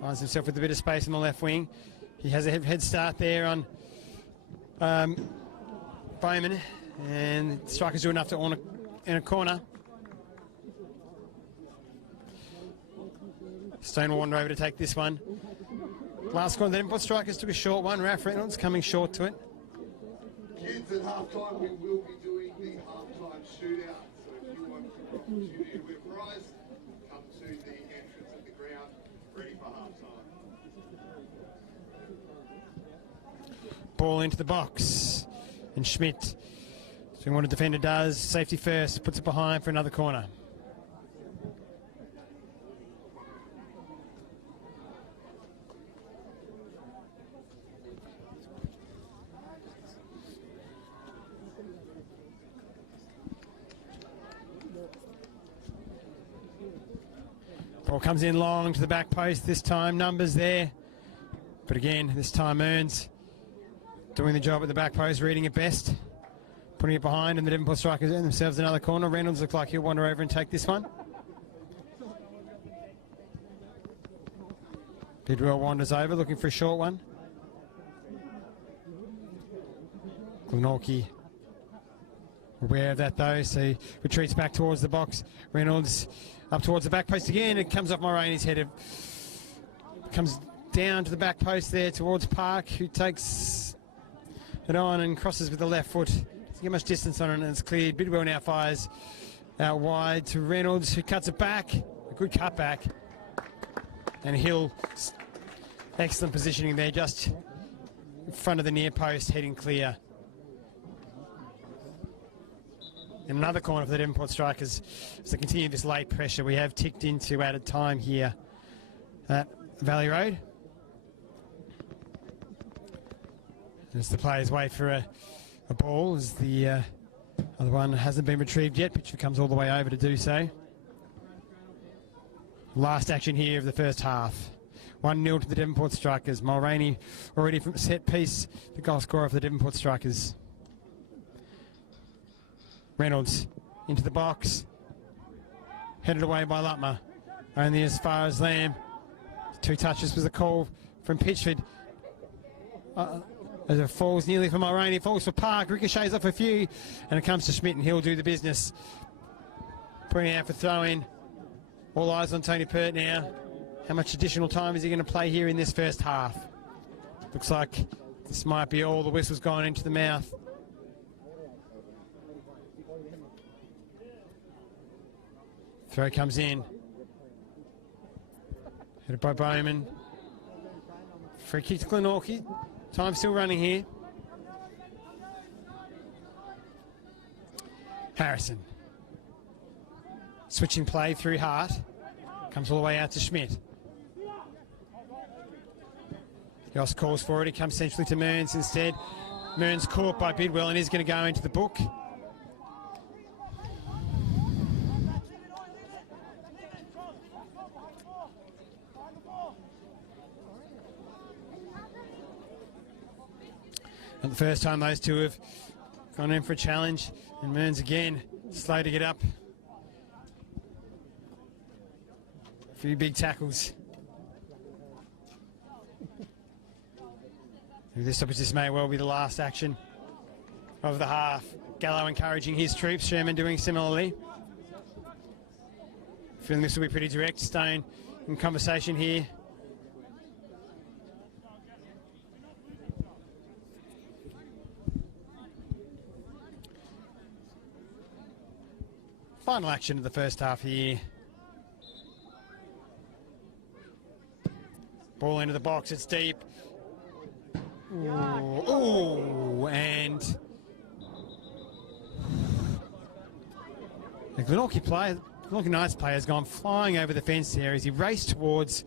Finds himself with a bit of space on the left wing. He has a head start there on Bowman, and Strikers do enough to own in a corner. Stone will wander over to take this one. Last corner, the Devonport Strikers took a short one. Ralph Reynolds coming short to it. Kids, at halftime we will be doing the halftime shootout. So if you want the opportunity to win a prize, come to the entrance of the ground, ready for halftime. Ball into the box, and Schmidt, doing what a defender does, safety first, puts it behind for another corner. Ball comes in long to the back post, this time numbers there, but again, this time Mearns doing the job at the back post, reading it best, putting it behind, and the Devonport Strikers earn themselves another corner. Reynolds looks like he'll wander over and take this one. Bidwell wanders over, looking for a short one. Glenorchy aware of that though, so he retreats back towards the box. Reynolds up towards the back post again. It comes off Mulroney's head. It comes down to the back post there towards Park, who takes it on and crosses with the left foot. Doesn't get much distance on it, and it's cleared. Bidwell now fires out wide to Reynolds, who cuts it back. A good cut back. And Hill, excellent positioning there, just in front of the near post, heading clear. And another corner for the Devonport Strikers as they continue this late pressure. We have ticked into added time here at Valley Road. As the players wait for a ball, as the other one hasn't been retrieved yet. Pitcher comes all the way over to do so. Last action here of the first half. 1-0 to the Devonport Strikers. Mulroney already from a set piece, the goal scorer for the Devonport Strikers. Reynolds into the box. Headed away by Lutmer. Only as far as Lamb. 2 touches was a call from Pitchford. As it falls nearly for Mulroney, falls for Park, ricochets off a few, and it comes to Schmidt, and he'll do the business. Putting out for throw-in. All eyes on Tony Pert now. How much additional time is he going to play here in this first half? Looks like this might be all. The whistle's gone into the mouth. Throw comes in. Headed by Bowman. Free kick to Glenorchy. Time still running here. Harrison. Switching play through Hart. Comes all the way out to Schmidt. Yoss calls for it. He comes centrally to Mearns instead. Mearns caught by Bidwell and is going to go into the book. Not the first time those two have gone in for a challenge. And Mearns again, slow to get up. A few big tackles. This may well be the last action of the half. Gallo encouraging his troops, Sherman doing similarly. Feeling this will be pretty direct. Stone in conversation here. Final action of the first half here. Ball into the box, it's deep. Ooh, and the Glenorchy Knights player has gone flying over the fence there as he raced towards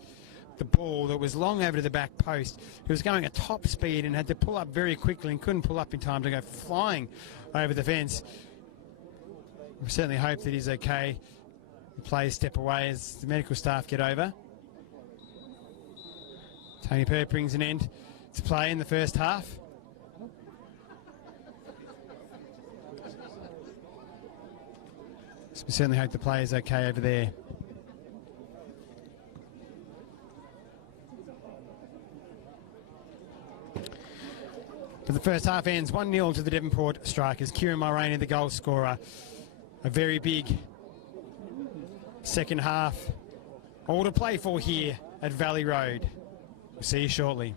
the ball that was long over to the back post. He was going at top speed and had to pull up very quickly and couldn't pull up in time to go flying over the fence. We certainly hope that he's okay. The players step away as the medical staff get over. Tony Pert brings an end to play in the first half. So we certainly hope the player's okay over there. But the first half ends 1-0 to the Devonport Strikers. Kieran Mulroney, the goal scorer. A very big second half. All to play for here at Valley Road. We'll see you shortly.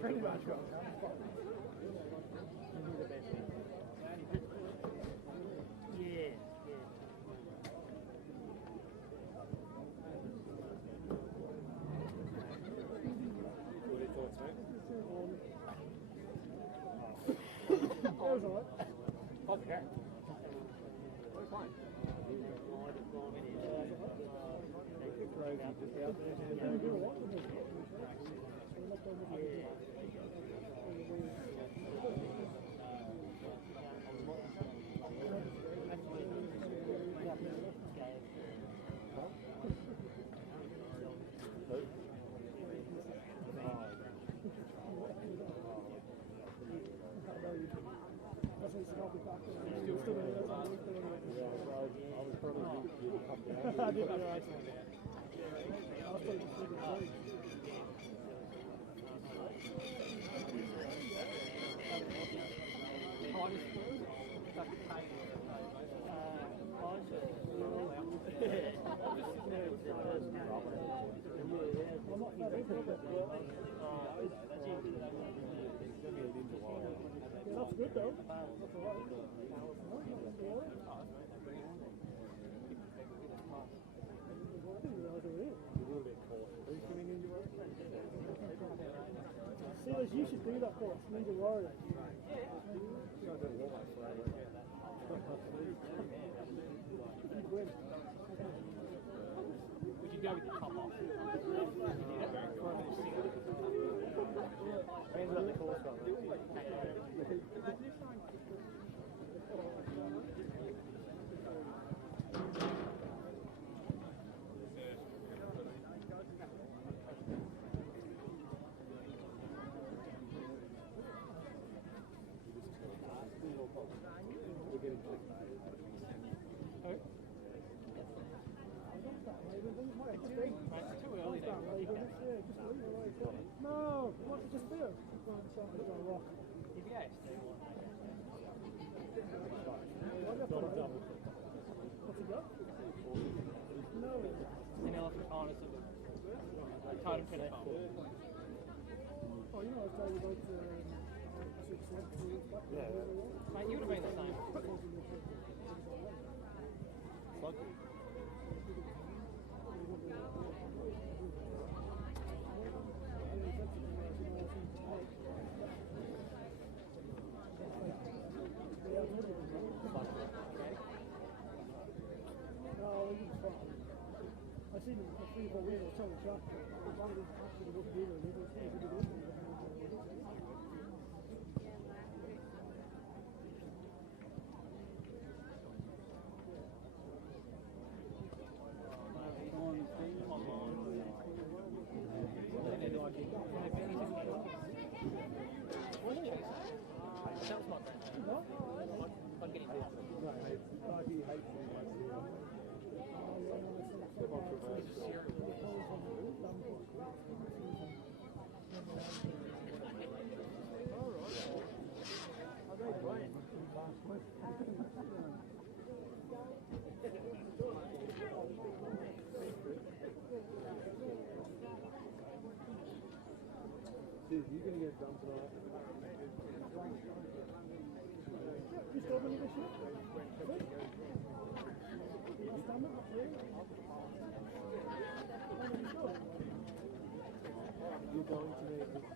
Pretty much got I didn't realise that. I was pretty good. That's good though. That's all right. Silas, you should do that for us. Need a warrior. You'd win. We could go with the top off. Depends on the course run. No, what did you just do? Rock. What's he got? No. An elephant harness of a totem finish bomb. Oh, you know, I was talking about 6 months. Yeah. Mate, you would have been the same. I seen him for 3 or 4 weeks or so in shop. One of them actually was doing it. I'm getting this. Dude, you're going to get done tonight. You still believe this shit? Last time, not really. You're going to make this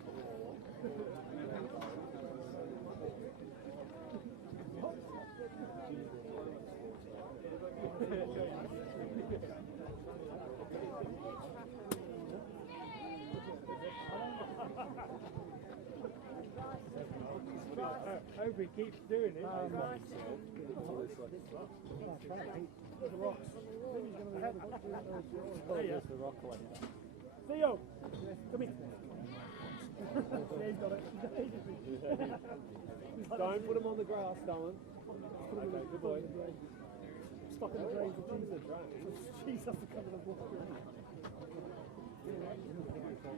Hope he keeps doing it. Theo, come here. He's got it. Don't put him on the grass, Darwin. Okay, good boy. Stuck in the drain for Jesus. Jesus has to cover the ball. Where's Esther?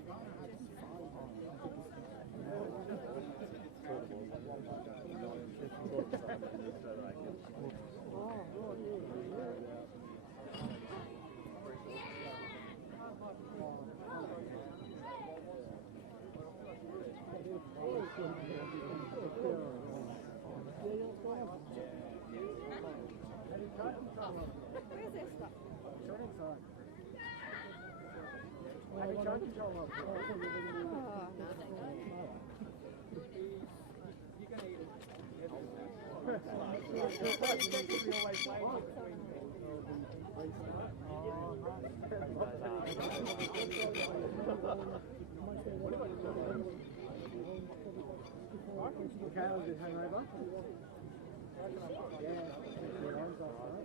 Kayla did hang over.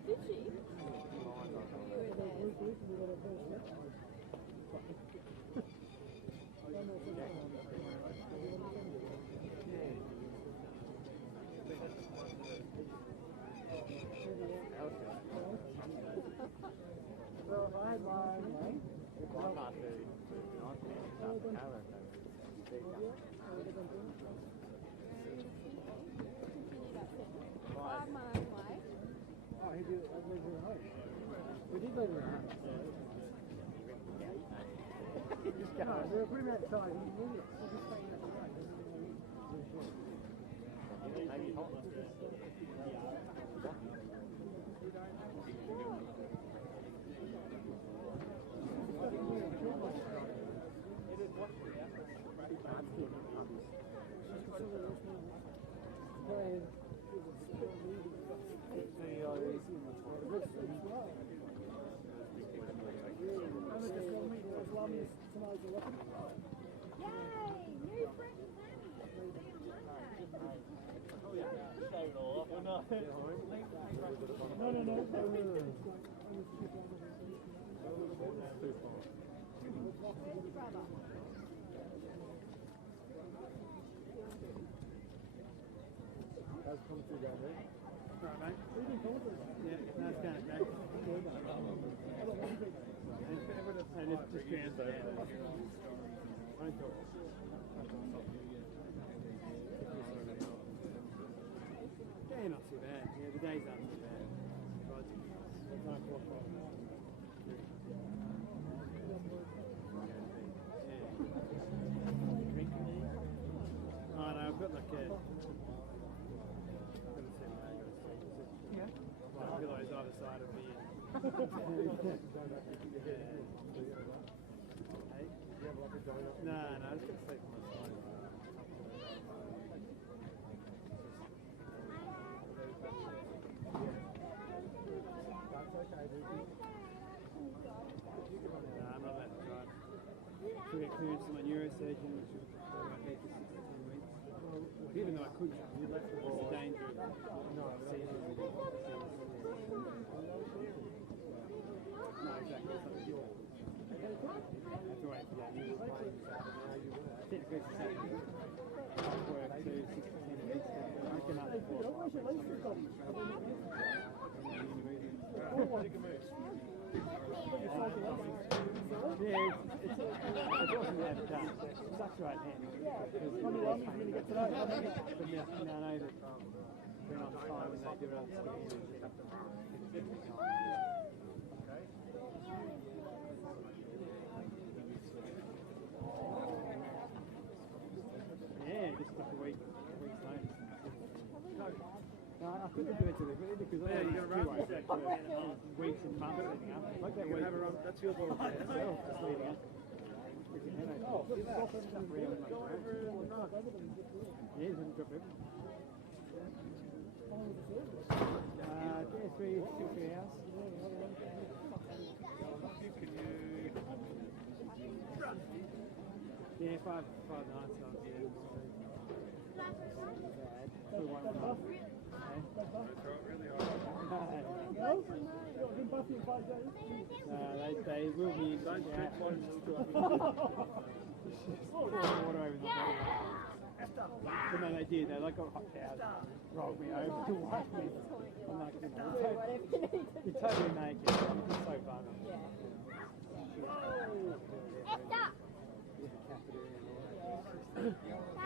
Did she? Well, I had mine, Oh, he did it. I leave her at home. We did leave her at home. No, we were putting him outside. He knew it. He was staying outside. That's come through down there. Right, mate. Yeah, that's going, mate. And it's just transfer. Yeah, not too bad. Yeah, the days aren't too bad. Oh no, I've got like a... Yeah. Like pillows either side of me. No, I was going to sleep on my side. That's okay, dude. No, I'm not allowed to drive. Still get clearance from my neurosurgeon, which will go right there for 6 to 10 weeks. Even though I could, you left the ball. It's a danger. No, seizures. No, exactly. It's like you're... I have to wait for that. Technically, it's a Saturday. Work 2, 6 to 10 weeks. I can up for yeah, it wasn't that done. It sucks right now. How many lungs are you going to get today? But now I know that when I'm time and they do it on the scan, you just have to yeah, just like a week's notice. No, I couldn't do it to them, because I you got to run weeks and months leading up. Like that week, that's your ball just leading up. Oh, stuff around like that. Yeah, it doesn't drop everything. 3 hours. Yeah, five nights. They will be don't stretch one. Water over the bottom. But no, they did. They like got hot towels, rolled me over to wipe me. I'm like, you totally naked. It's so fun.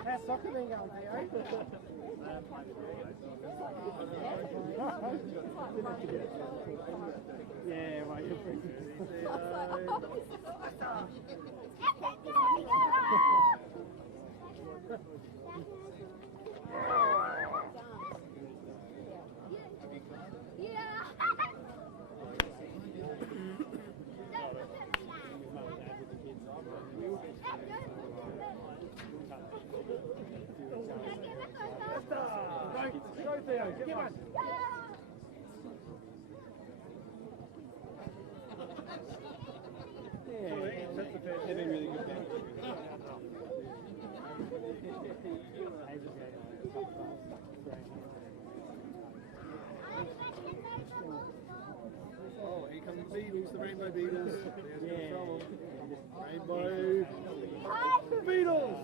How's soccer been going, Theo? Yeah, well, you're pretty Go, Theo, get one. Yeah, they've been really good there. Oh, here come the Beatles, the Rainbow Beatles. There's no trouble. Rainbow Beatles!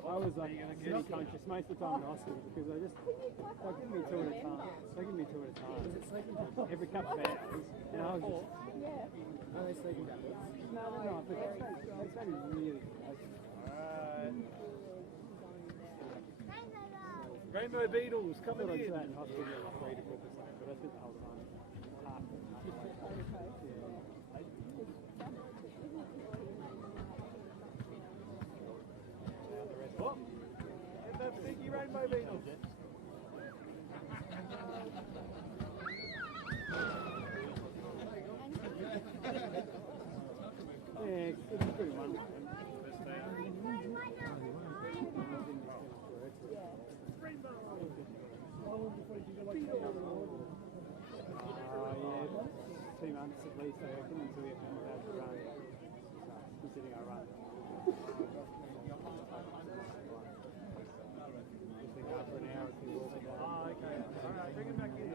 I was like city conscious most of the time in hospital because they give me two at a time. They give me two at a time. Every couple of hours. And I was just... Are they sleeping tablets? No, they're not. But it's only really close. Rainbow Beatles, I coming thought I'd in. do that in hospital like 3 to 4%, but that's it the whole time. Half. Oh, get that sticky Rainbow Beatles. Yeah, it's pretty wonderful. Yeah, 2 months at least, I reckon, until we have to run. Considering I run. Just think after an hour or two walking down. Oh, okay. Alright, bring him back in.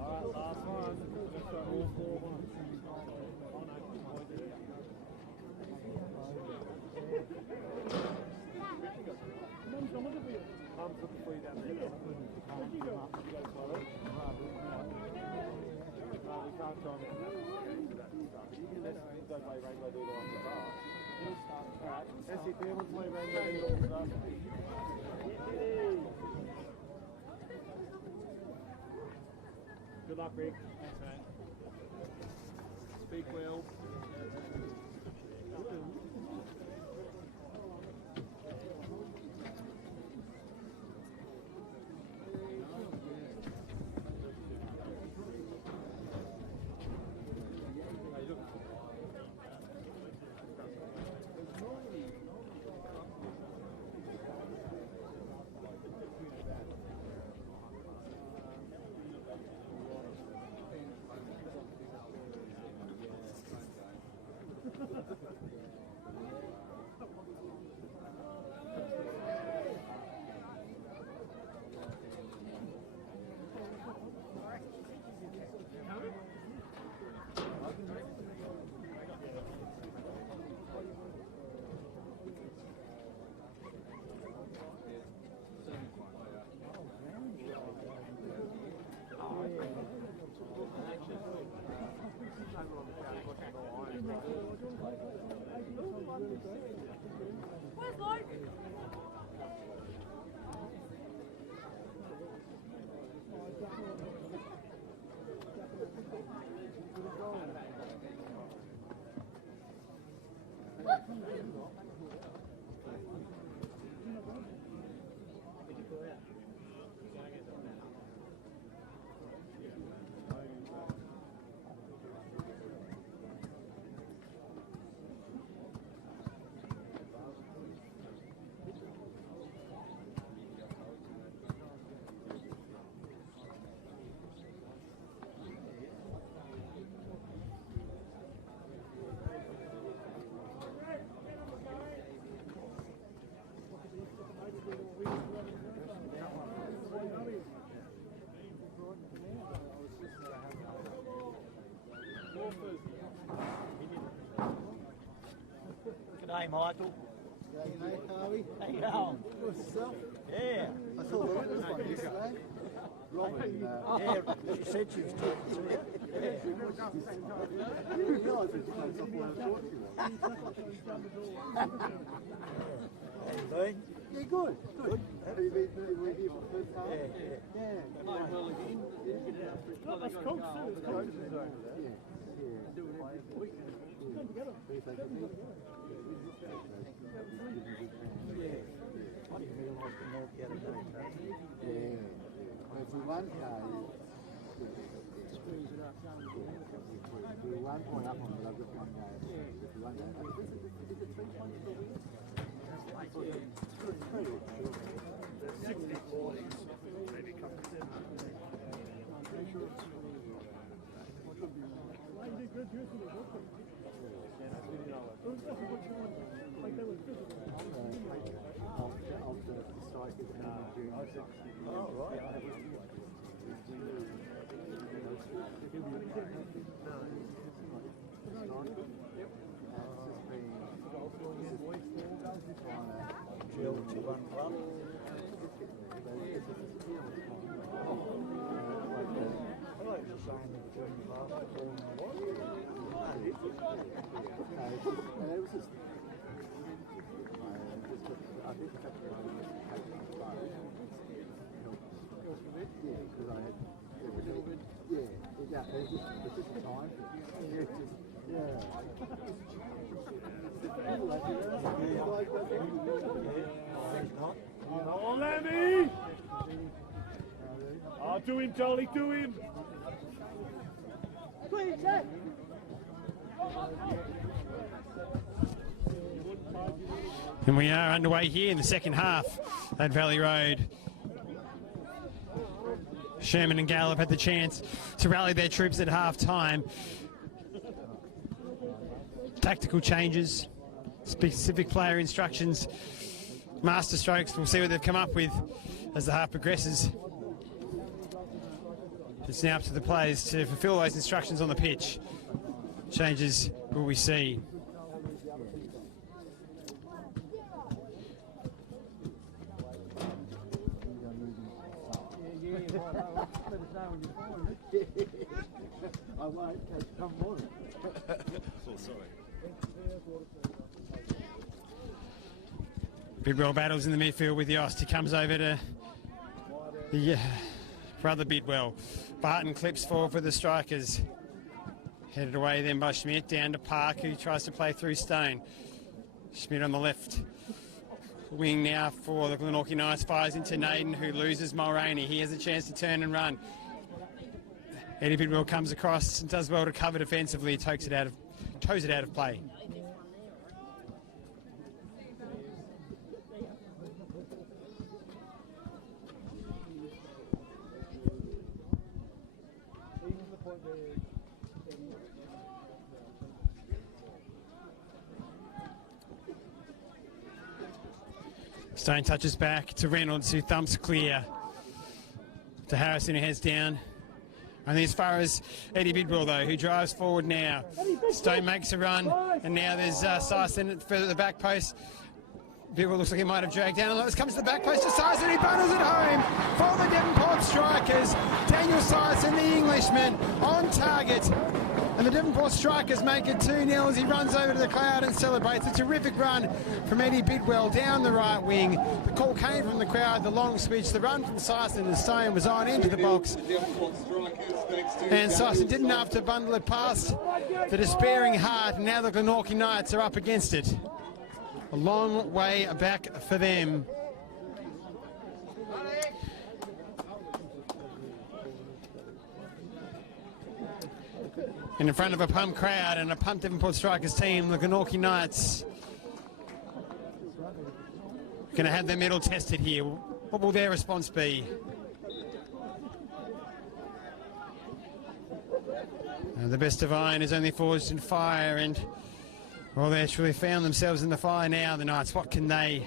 Alright, last one. Just got all 4 ones. Mum's looking for you down there. We can't go on you can let go play Rainbow Doodle on the bar. Alright, Essie, do you want to play Rainbow Doodle on the bar? Good luck, Rick. Thanks, mate. Speak well. G'day, Michael. G'day, mate. How are we? How you going? Good yourself? Yeah. I saw the this one yesterday. Robin. Yeah, she said she was talking to you. You realise that you played softball out of Portugal. How you been? Yeah, good. Good. Have you been here for the first time? Yeah. That's coach too. It's coaches over there. Yeah. If we won, we won point up on the level of one game. If we won, is it 3 points for the win? 60-40, maybe come to 7. Jill to one club. Oh, Lemmy! Oh, do him, Charlie, do him! And we are underway here in the second half at Valley Road. Sherman and Gallup had the chance to rally their troops at half-time. Tactical changes, specific player instructions, master strokes. We'll see what they've come up with as the half progresses. It's now up to the players to fulfil those instructions on the pitch. Changes will we see? I won't come morning. Oh, sorry. Bidwell battles in the midfield with Yost. He comes over to the brother Bidwell. Barton clips forward for the strikers. Headed away then by Schmidt down to Park, who tries to play through Stone. Schmidt on the left wing now for the Glenorchy Knights, fires into Naden, who loses Mulroney. He has a chance to turn and run. Eddie Bidwell comes across and does well to cover defensively, toes it out of play. Stone touches back to Reynolds, who thumps clear to Harrison, who heads down. Only as far as Eddie Bidwell, though, who drives forward now. Stone makes a run, and now there's Syson further at the back post. Bidwell looks like he might have dragged down. It comes to the back post to Syson, who bundles it home for the Devonport Strikers. Daniel Syson, the Englishman, on target. And the Devonport Strikers make it 2-0 as he runs over to the crowd and celebrates. A terrific run from Eddie Bidwell down the right wing. The call came from the crowd, the long switch, the run from Syson, and Stone was on into the box. And Syson didn't have to bundle it past the despairing Hart, and now the Glenorchy Knights are up against it. A long way back for them. And in front of a pumped crowd and a pumped Devonport Strikers team, the Glenorchy Knights going to have their medal tested here. What will their response be? The best of iron is only forged in fire, and well, they actually found themselves in the fire now, the Knights. What can they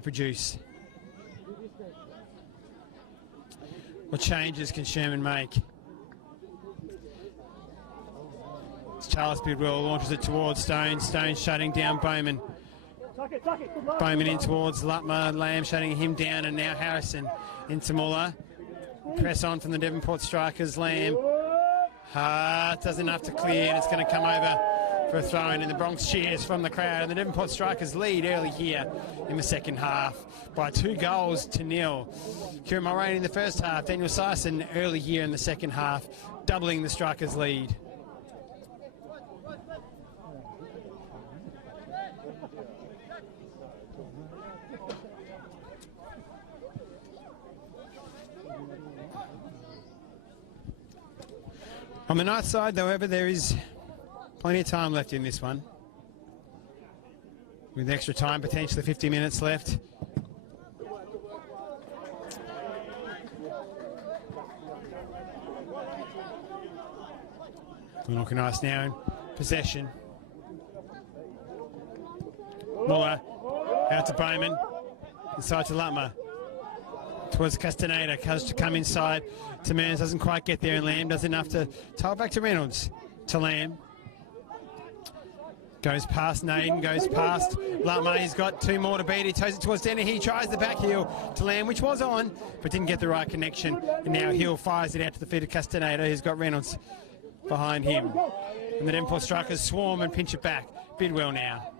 produce? What changes can Sherman make? Charles Bidwell launches it towards Stone. Stone shutting down Bowman. Bowman in towards Lutmer. Lamb shutting him down, and now Harrison into Muller. Press on from the Devonport strikers. Lamb does enough to clear, and it's going to come over for a throw-in, and the Bronx cheers from the crowd. And the Devonport strikers lead early here in the second half by 2-0. Kieran Mulroney in the first half. Daniel Syson early here in the second half, doubling the strikers' lead. On the night side, however, there is plenty of time left in this one. With extra time, potentially 50 minutes left. Glenorchy nice now in possession. Muller out to Bowman. Inside to Lutmer. Towards Castaneda. Has to come inside to Mearns. Doesn't quite get there, and Lamb does enough to tie it back to Reynolds. To Lamb. Goes past Naden. Goes past Lutmer. He's got 2 more to beat. He toes it towards Dennehy. He tries the back heel to Lamb, which was on, but didn't get the right connection. And now Hill fires it out to the feet of Castaneda, who's got Reynolds behind him. And the Devonport strikers swarm and pinch it back. Bidwell now.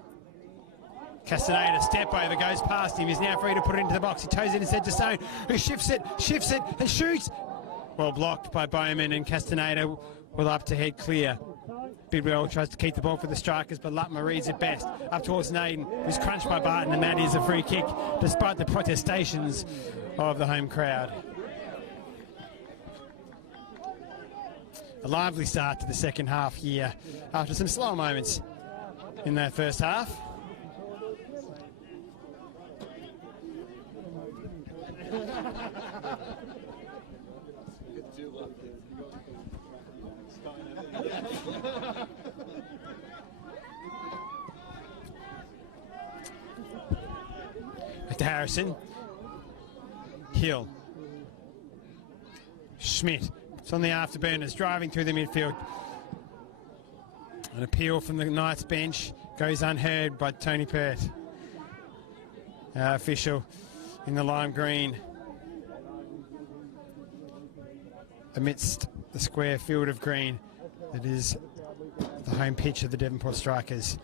Castaneda, step over, goes past him. He's now free to put it into the box. He toes it instead to Stone, who shifts it, and shoots. Well blocked by Bowman, and Castaneda will up to head clear. Bidwell tries to keep the ball for the strikers, but Lutmer reads it best. Up towards Naden, who's crunched by Barton, and that is a free kick, despite the protestations of the home crowd. A lively start to the second half here, after some slow moments in that first half. To Harrison. Hill. Schmidt. It's on the afterburners, driving through the midfield. An appeal from the Knights bench goes unheard by Tony Pert. Official in the lime green. Amidst the square field of green that is the home pitch of the Devonport strikers.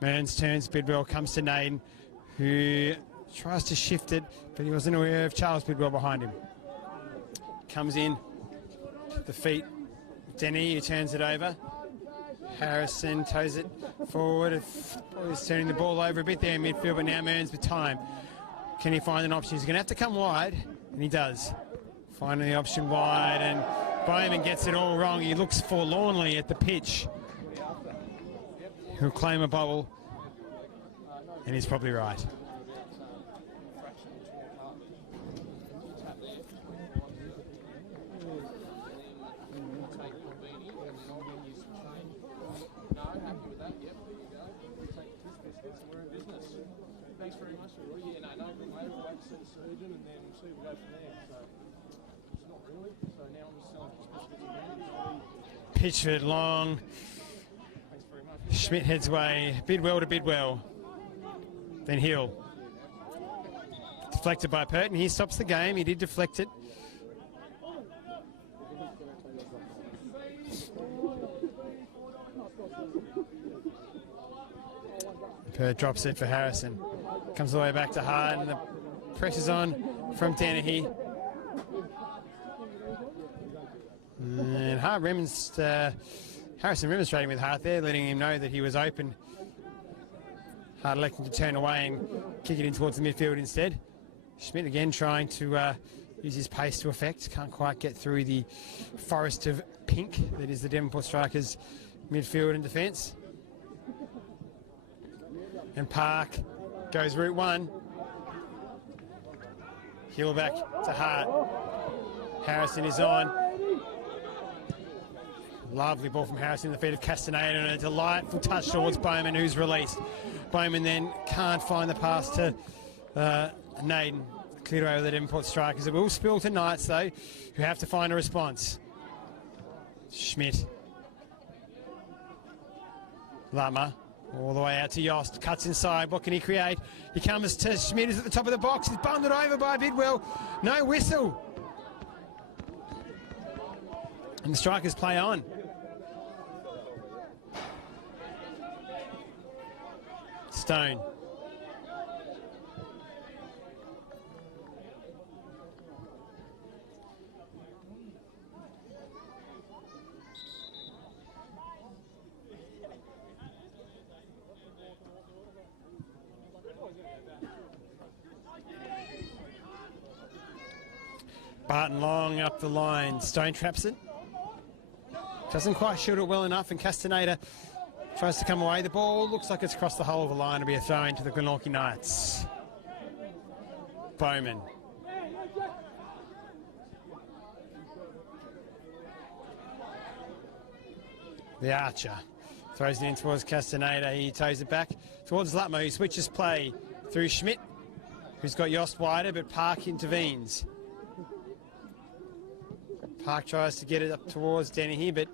Mearns turns, Bidwell comes to Naden, who tries to shift it, but he wasn't aware of Charles Bidwell behind him. Comes in, the feet, Denny, who turns it over. Harrison toes it forward. He's turning the ball over a bit there in midfield, but now Mearns with time. Can he find an option? He's going to have to come wide, and he does. Finding the option wide, and Bowman gets it all wrong. He looks forlornly at the pitch. He'll claim a bubble, and he's probably right. Pitchford long. Schmidt heads away. Bidwell to Bidwell. Then Hill. Deflected by Pert, and he stops the game. He did deflect it. Pert drops it for Harrison. Comes all the way back to Hart, and the pressure's on from Dennehy. And Harrison remonstrating with Hart there, letting him know that he was open. Hart electing to turn away and kick it in towards the midfield instead. Schmidt again trying to use his pace to effect. Can't quite get through the forest of pink that is the Devonport strikers' midfield and defence. And Park goes route one. Hill back to Hart. Harrison is on. Lovely ball from Harrison in the feet of Castaneda, and a delightful touch towards Bowman, who's released. Bowman then can't find the pass to Naden. Cleared away with the Devonport strikers. It will spill to Knights, though, who have to find a response. Schmidt. Lama all the way out to Yost. Cuts inside. What can he create? He comes to Schmidt, who's at the top of the box. He's bundled over by Bidwell. No whistle. And the strikers play on. Stone. Barton long up the line. Stone traps it. Doesn't quite shoot it well enough, and Castaneda tries to come away. The ball looks like it's crossed the whole of the line. It'll be a throw into the Glenorchy Knights. Bowman. The Archer throws it in towards Castaneda. He toes it back towards Lutmo, who switches play through Schmidt, who's got Yost wider, but Park intervenes. Park tries to get it up towards Dennehy, but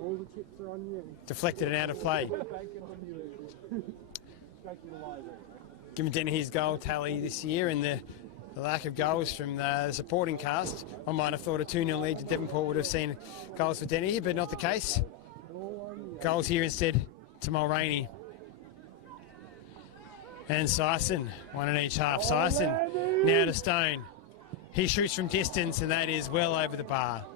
All the chips are on you. deflected and out of play. Given Dennehy's goal tally this year and the lack of goals from the supporting cast, I might have thought a 2-0 lead to Devonport would have seen goals for Dennehy, but not the case. Goals here instead to Mulroney. And Syson, one in each half. Syson now to Stone. He shoots from distance, and that is well over the bar.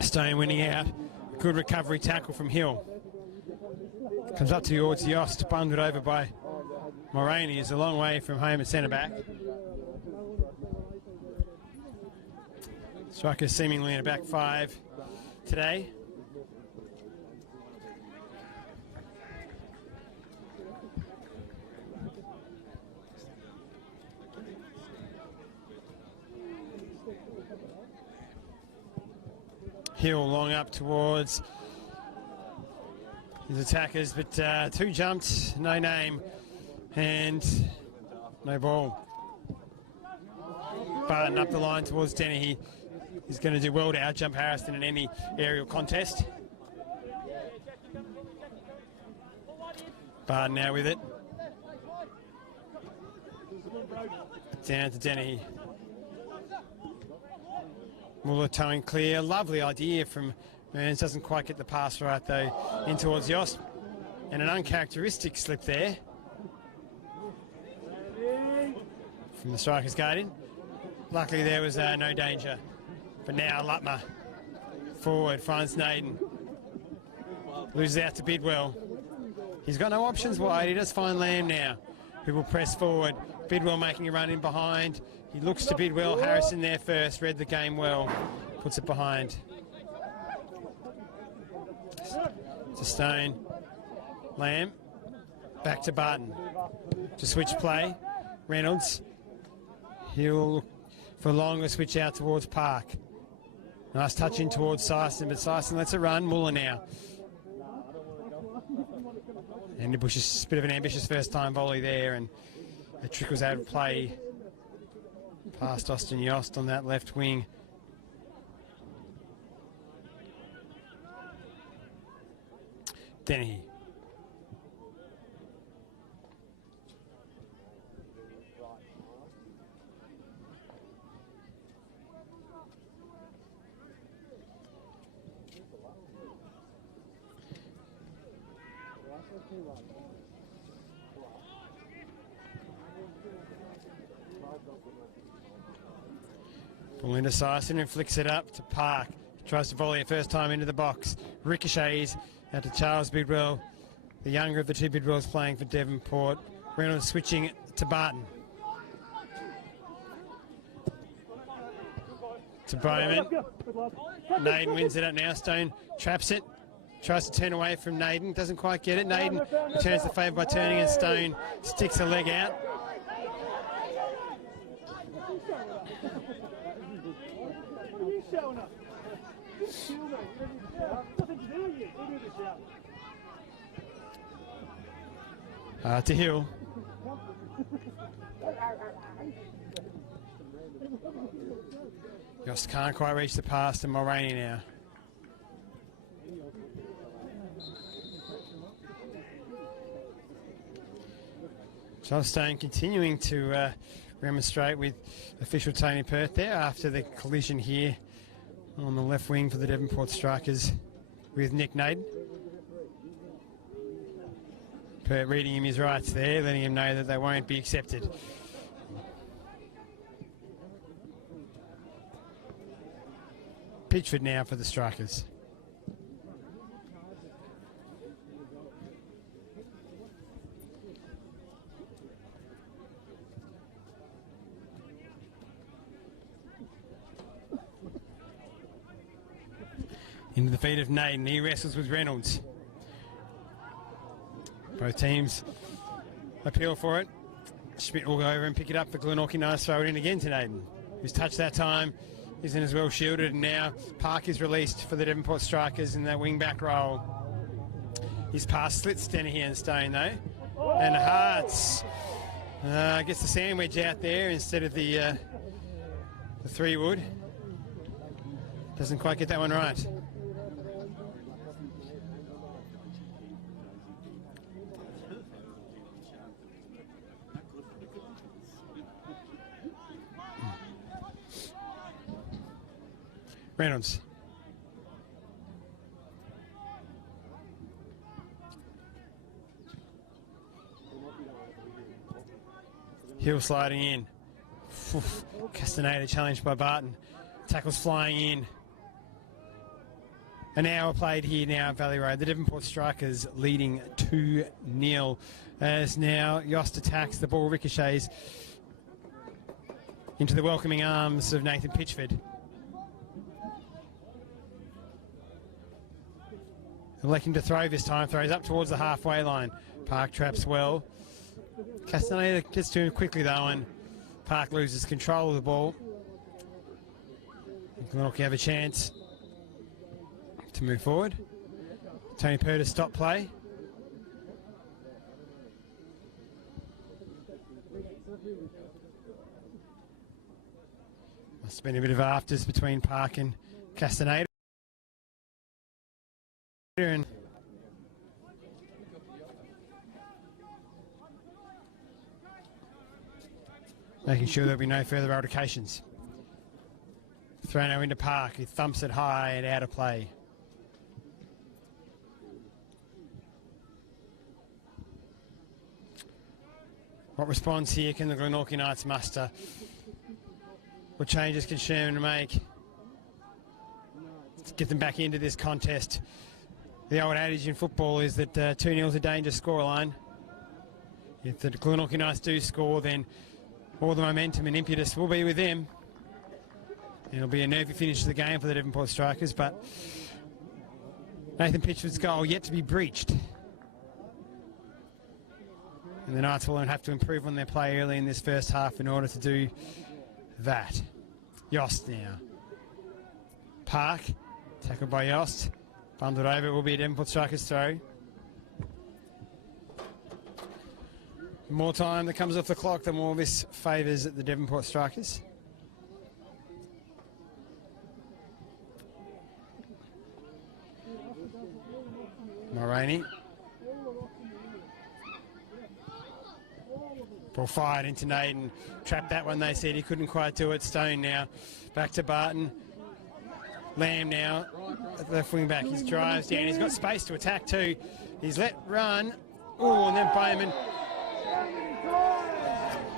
Stone winning out. Good recovery tackle from Hill. Comes up towards Yost, bundled over by Mulroney. He's a long way from home at centre back. Strikers seemingly in a back five today. Hill long up towards his attackers, but two jumped, no name, and no ball. Barton up the line towards Dennehy. He's going to do well to out-jump Harrison in any aerial contest. Barton now with it. Down to Dennehy. Muller towing clear. Lovely idea from Mearns. Doesn't quite get the pass right though. In towards Yost. And an uncharacteristic slip there from the striker's guardian. Luckily there was no danger. But now Lutmer forward, finds Naden. Loses out to Bidwell. He's got no options wide. He does find Lamb now, who will press forward. Bidwell making a run in behind. He looks to Bidwell. Harrison there first. Read the game well. Puts it behind. To Stone. Lamb. Back to Barton. To switch play. Reynolds. He'll look for longer switch out towards Park. Nice touch in towards Syson, but Syson lets it run. Muller now. And the Bush is a bit of an ambitious first time volley there, and it trickles out of play past Austin Yost on that left wing. Dennehy. Ball into Syson and flicks it up to Park. Tries to volley it first time into the box. Ricochets out to Charles Bidwell, the younger of the two Bidwells playing for Devonport. Reynolds switching to Barton. to Bowman. Naden wins it up now. Stone traps it. Tries to turn away from Naden. Doesn't quite get it. Naden returns the favour by turning, and Stone sticks a leg out. To Hill. Just can't quite reach the pass to Mulroney now. Josh Stone continuing to remonstrate with official Tony Perth there after the collision here on the left wing for the Devonport Strikers with Nick Naden. Perth reading him his rights there, letting him know that they won't be accepted. Pitchford now for the Strikers. Into the feet of Naden. He wrestles with Reynolds. Both teams appeal for it. Schmidt will go over and pick it up for Glenorchy. Nice throw it in again to Naden, who's touched that time. Isn't as well shielded, and now Park is released for the Devonport Strikers in that wing-back role. His pass slits Dennehy and Stone though. And Hartz gets the sandwich out there instead of the 3-wood. Doesn't quite get that one right. Reynolds. Hill sliding in. Castaneda challenged by Barton. Tackles flying in. An hour played here now at Valley Road. The Devonport Strikers leading 2-0. As now Yost attacks, the ball ricochets into the welcoming arms of Nathan Pitchford. Electing to throw this time, throws up towards the halfway line. Park traps well. Castaneda gets to him quickly though, and Park loses control of the ball. Glenorchy have a chance to move forward. Tony Purr to stop play. Must have been a bit of afters between Park and Castaneda. And making sure there'll be no further altercations. Thrown out into Park, who thumps it high and out of play. What response here can the Glenorchy Knights muster? What changes can Sherman make to get them back into this contest? The old adage in football is that 2-0 is a dangerous scoreline. If the Glenorchy Knights do score, then all the momentum and impetus will be with them. It'll be a nervy finish to the game for the Devonport Strikers, but Nathan Pitchford's goal yet to be breached. And the Knights will have to improve on their play early in this first half in order to do that. Yost now. Park, tackled by Yost. Bundled over, it will be a Devonport Strikers throw. The more time that comes off the clock, the more this favours the Devonport Strikers. Mulroney. Ball fired into Naden. Trapped that one, they said he couldn't quite do it. Stone now. Back to Barton. Lamb now at the left wing back. He drives down. He's got space to attack too. He's let run. Oh, and then Bowman.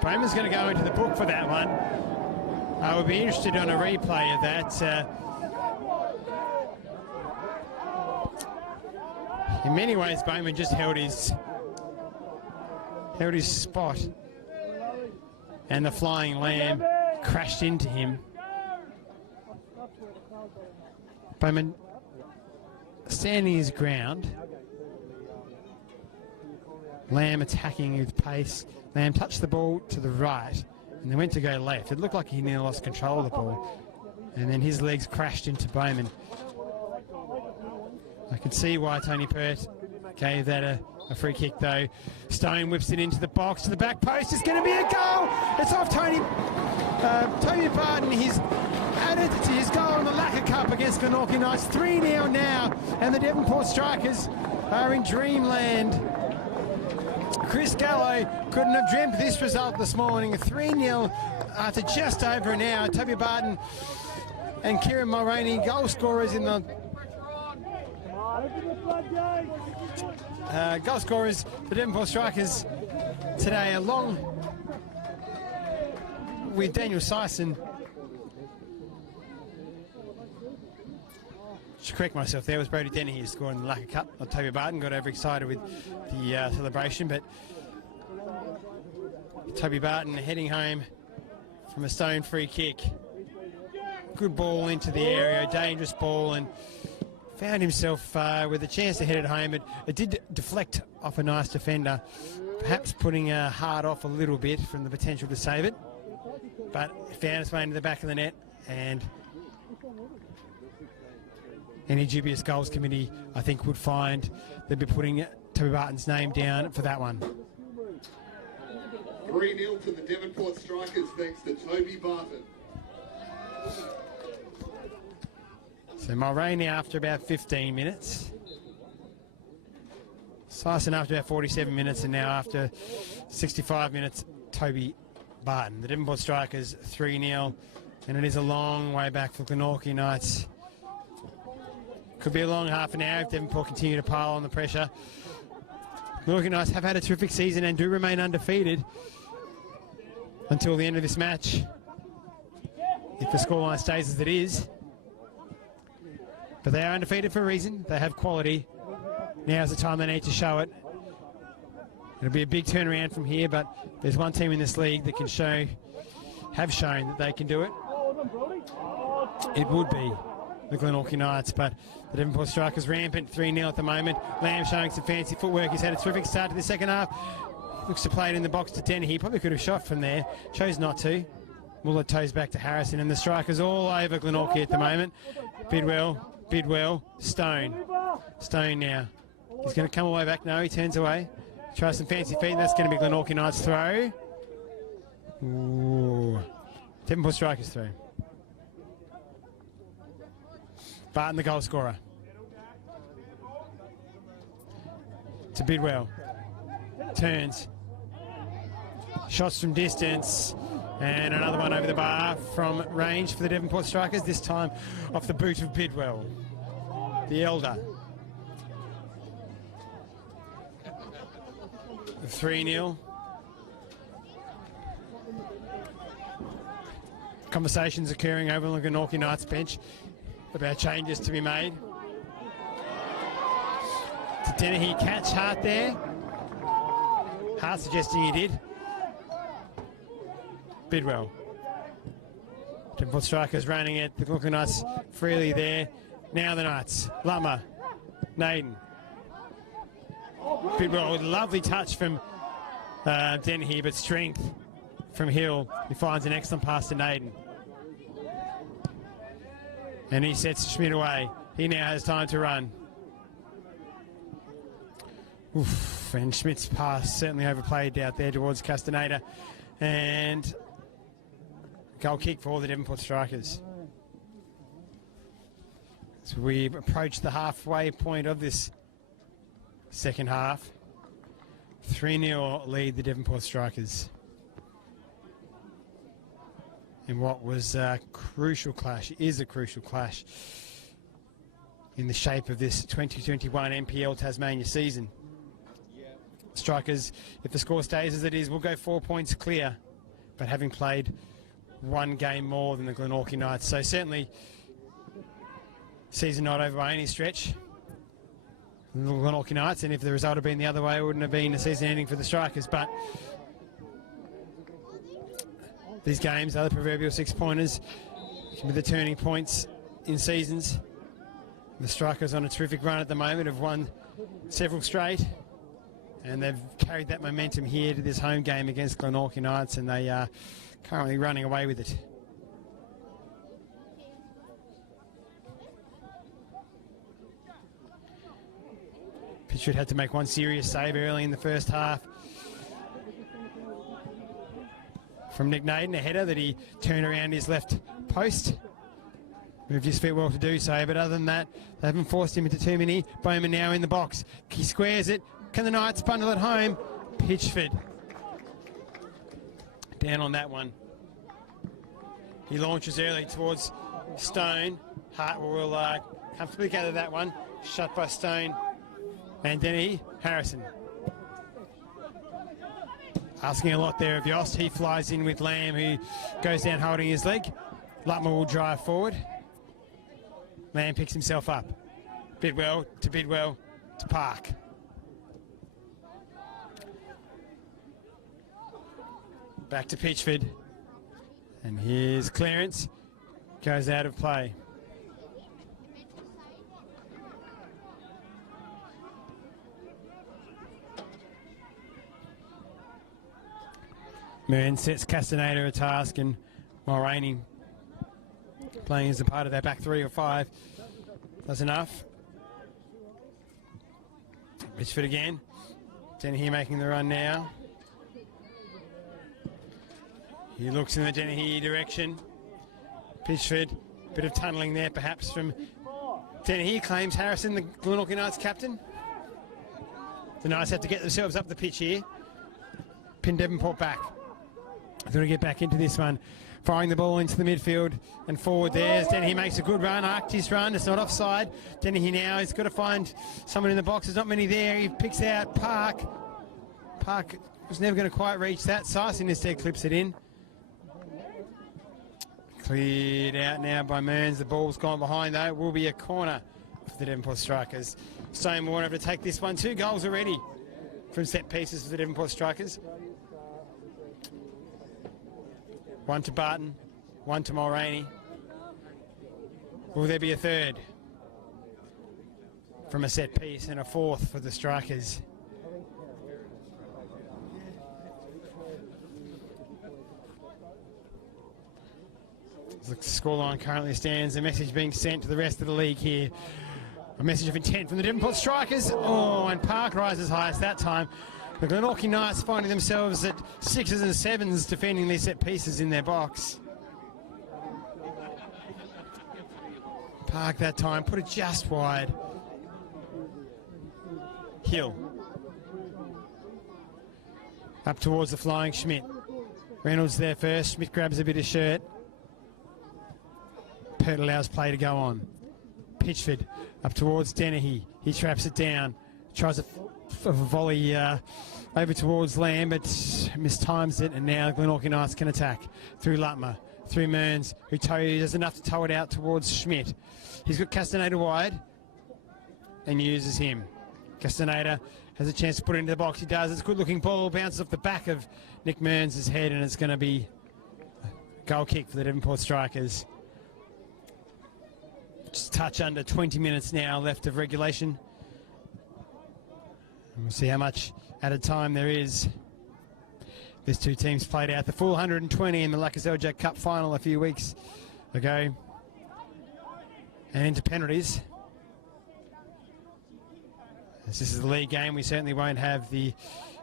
Bowman's going to go into the book for that one. I would be interested on a replay of that. In many ways, Bowman just held his spot, and the flying Lamb crashed into him. Bowman standing his ground. Lamb attacking with pace. Lamb touched the ball to the right and then went to go left. It looked like he nearly lost control of the ball. And then his legs crashed into Bowman. I can see why Tony Pert gave that a free kick though. Stone whips it into the box to the back post. It's going to be a goal. It's off Toby Barton. He's added to his goal in the Lacquer Cup against Glenorchy Knights. 3-0 now, and the Devonport Strikers are in dreamland. Chris Gallo couldn't have dreamt this result this morning. 3-0 after just over an hour. Toby Barton and Kieran Mulroney, goal scorers in the goal scorers for Devonport Strikers today, along with Daniel Sison. Should correct myself, there was Brody Dennehy who scored in the Lacquer Cup. Not Toby Barton, got overexcited with the celebration, but Toby Barton heading home from a Stone free kick. Good ball into the area, dangerous ball, and found himself with a chance to head it home. It did deflect off a nice defender, perhaps putting Hart off a little bit from the potential to save it, but it found its way into the back of the net, and any dubious goals committee, I think, would find they'd be putting Toby Barton's name down for that one. 3-0 to the Devonport Strikers thanks to Toby Barton. So Mulroney after about 15 minutes. Sison after about 47 minutes, and now after 65 minutes, Toby Barton. The Devonport Strikers 3-0, and it is a long way back for Glenorchy Knights. Could be a long half an hour if Devonport continue to pile on the pressure. Glenorchy Knights have had a terrific season and do remain undefeated until the end of this match, if the scoreline stays as it is. But they are undefeated for a reason. They have quality. Now's the time they need to show it. It'll be a big turnaround from here, but there's one team in this league that have shown that they can do it. It would be the Glenorchy Knights, but the Devonport Strikers rampant 3-0 at the moment. Lamb showing some fancy footwork. He's had a terrific start to the second half. Looks to play it in the box to 10. He probably could have shot from there. Chose not to. Muller toes back to Harrison, and the Strikers all over Glenorchy at the moment. Bidwell, Stone now. He's going to come all the way back. No, he turns away. Tries some fancy feet, and that's going to be Glenorchy Knights' throw. Ooh. Devonport Strikers throw. Barton, the goal scorer. To Bidwell. Turns. Shots from distance. And another one over the bar from range for the Devonport Strikers, this time off the boot of Bidwell, the elder. 3-0. Conversations occurring over on the Glenorchy Knights bench about changes to be made. To Dennehy, catch Hart there. Hart suggesting he did. Bidwell. Devonport Strikers running it. The Glenorchy Knights freely there. Now the Knights. Lummer. Naden. Bidwell with a lovely touch from Dennehy, but strength from Hill. He finds an excellent pass to Naden. And he sets Schmidt away. He now has time to run. Oof, and Schmidt's pass certainly overplayed out there towards Castaneda. And goal kick for all the Devonport Strikers. So we approach the halfway point of this second half. 3-0 lead the Devonport Strikers. In what was a crucial clash, is a crucial clash in the shape of this 2021 NPL Tasmania season. Strikers, if the score stays as it is, will go 4 points clear, but having played one game more than the Glenorchy Knights. So certainly, season not over by any stretch. The Glenorchy Knights, and if the result had been the other way, it wouldn't have been a season ending for the Strikers. But these games are the proverbial 6-pointers. Can be the turning points in seasons. The Strikers on a terrific run at the moment, have won several straight, and they've carried that momentum here to this home game against Glenorchy Knights, and they are currently running away with it. Pitchford had to make one serious save early in the first half from Nick Naden, a header that he turned around his left post. Moved his feet well to do so, but other than that, they haven't forced him into too many. Bowman now in the box. He squares it. Can the Knights bundle it home? Pitchford down on that one. He launches early towards Stone. Hart will comfortably gather that one. Shut by Stone. And Denny Harrison. Asking a lot there of Yost. He flies in with Lamb, who goes down holding his leg. Lutmer will drive forward. Lamb picks himself up. Bidwell to Park. Back to Pitchford. And here's clearance. Goes out of play. Moon sets Castaneda a task, and Mulroney playing as a part of that back 3 or 5 does enough. Pitchford again. Dennehy making the run now. He looks in the Dennehy direction. Pitchford, bit of tunnelling there perhaps from Dennehy. Claims Harrison, the Glenorchy Knights captain. The Knights have to get themselves up the pitch here. Pin Devonport back. They're going to get back into this one. Firing the ball into the midfield and forward there. Dennehy makes a good run, arced his run. It's not offside. Dennehy now has got to find someone in the box. There's not many there. He picks out Park. Park was never going to quite reach that. Syson instead clips it in. Cleared out now by Mearns. The ball's gone behind though. Will be a corner for the Devonport Strikers. Stone will have to take this one. 2 goals already from set pieces for the Devonport Strikers. 1 to Barton, 1 to Mulroney. Will there be a third from a set piece and a 4th for the Strikers? The scoreline currently stands. A message being sent to the rest of the league here. A message of intent from the Devonport Strikers. Oh, and Park rises highest that time. The Glenorchy Knights finding themselves at 6s and 7s defending their set pieces in their box. Park that time, put it just wide. Hill. Up towards the flying Schmidt. Reynolds there first. Schmidt grabs a bit of shirt. Pert allows play to go on. Pitchford up towards Dennehy. He traps it down. Tries a volley over towards Lamb, but mistimes it, and now Glenorchy Knights can attack through Lutmer, through Mearns, who does enough to tow it out towards Schmidt. He's got Castaneda wide and uses him. Castaneda has a chance to put it into the box. He does. It's a good-looking ball. Bounces off the back of Nick Mearns' head, and it's going to be a goal kick for the Devonport Strikers. Just a touch under 20 minutes now left of regulation. And we'll see how much added time there is. These two teams played out the full 120 in the Lacazette Jack Cup final a few weeks ago. And into penalties. As this is the league game, we certainly won't have the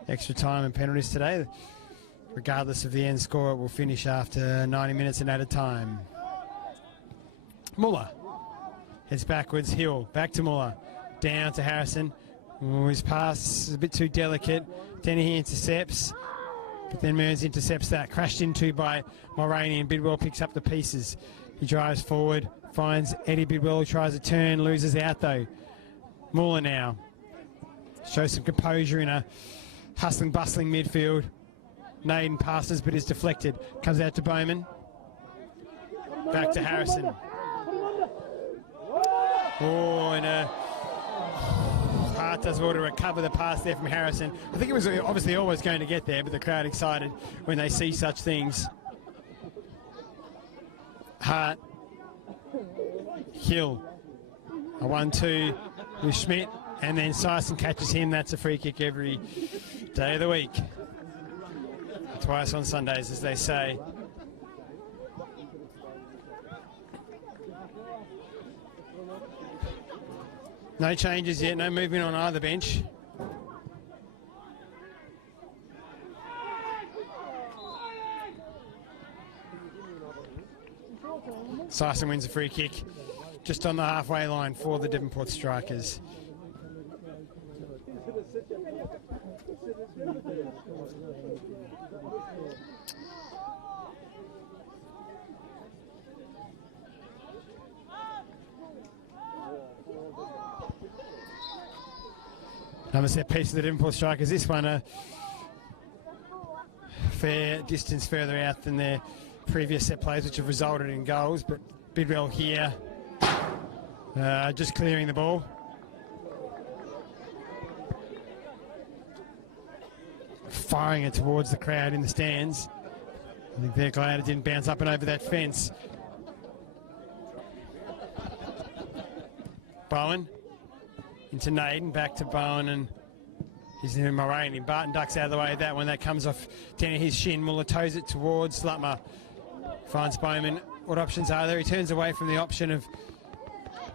extra time and penalties today. Regardless of the end score, it will finish after 90 minutes and added time. Muller heads backwards. Hill back to Muller. Down to Harrison. Oh, his pass is a bit too delicate. Dennehy intercepts, but then Mearns intercepts that. Crashed into by Mulroney, and Bidwell picks up the pieces. He drives forward, finds Eddie Bidwell, who tries a turn, loses out though. Muller now shows some composure in a hustling, bustling midfield. Naden passes but is deflected. Comes out to Bowman. Back to Harrison. Oh, and Hart does well to recover the pass there from Harrison. I think it was obviously always going to get there, but the crowd excited when they see such things. Hart Hill. A 1-2 with Schmidt, and then Sison catches him. That's a free kick every day of the week. Twice on Sundays, as they say. No changes yet, no movement on either bench. Sison wins a free kick just on the halfway line for the Devonport Strikers. Another set piece of the Devonport Strikers. This one a fair distance further out than their previous set plays, which have resulted in goals. But Bidwell here, just clearing the ball. Firing it towards the crowd in the stands. I think they're glad it didn't bounce up and over that fence. Bowen into Naden, back to Bowen, and he's in Mulroney. Barton ducks out of the way of that one. That comes off down his shin. Muller toes it towards Slutmer. Finds Bowman. What options are there? He turns away from the option of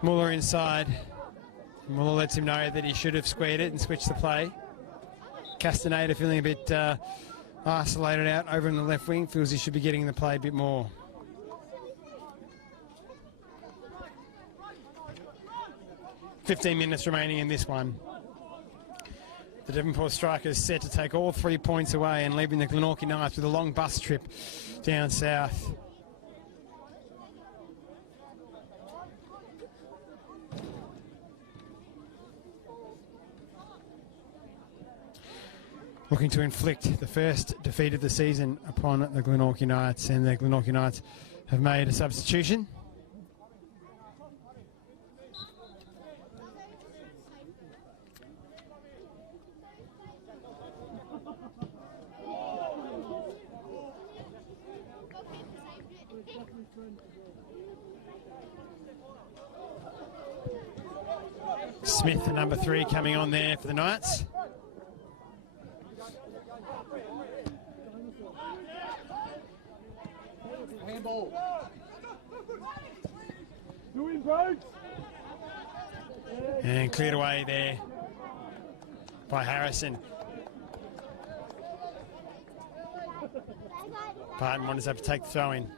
Muller inside. Muller lets him know that he should have squared it and switched the play. Castaneda feeling a bit isolated out over in the left wing. Feels he should be getting the play a bit more. "15 minutes remaining in this one. The Devonport Strikers set to take all 3 points away and leaving the Glenorchy Knights with a long bus trip down south. Looking to inflict the first defeat of the season upon the Glenorchy Knights, and the Glenorchy Knights have made a substitution. Smith, the number 3, coming on there for the Knights. Handball. And cleared away there by Harrison. Barton wants to take the throw in.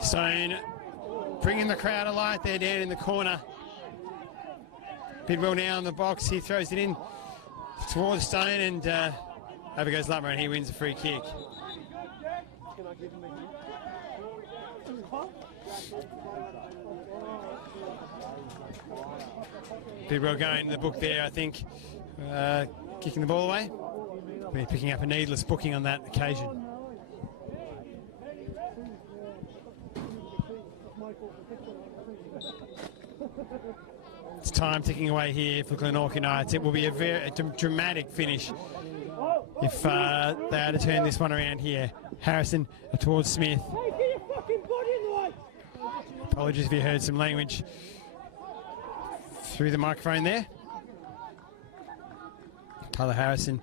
Stone bringing the crowd alight there down in the corner. Bidwell now in the box. He throws it in towards Stone, and over goes Lutmer, and he wins a free kick. Bidwell going in the book there, I think, kicking the ball away. We're picking up a needless booking on that occasion. It's time ticking away here for Glenorchy Knights. It will be a very dramatic finish if they are to turn this one around here. Harrison towards Smith. Apologies if you heard some language through the microphone there. Tyler Harrison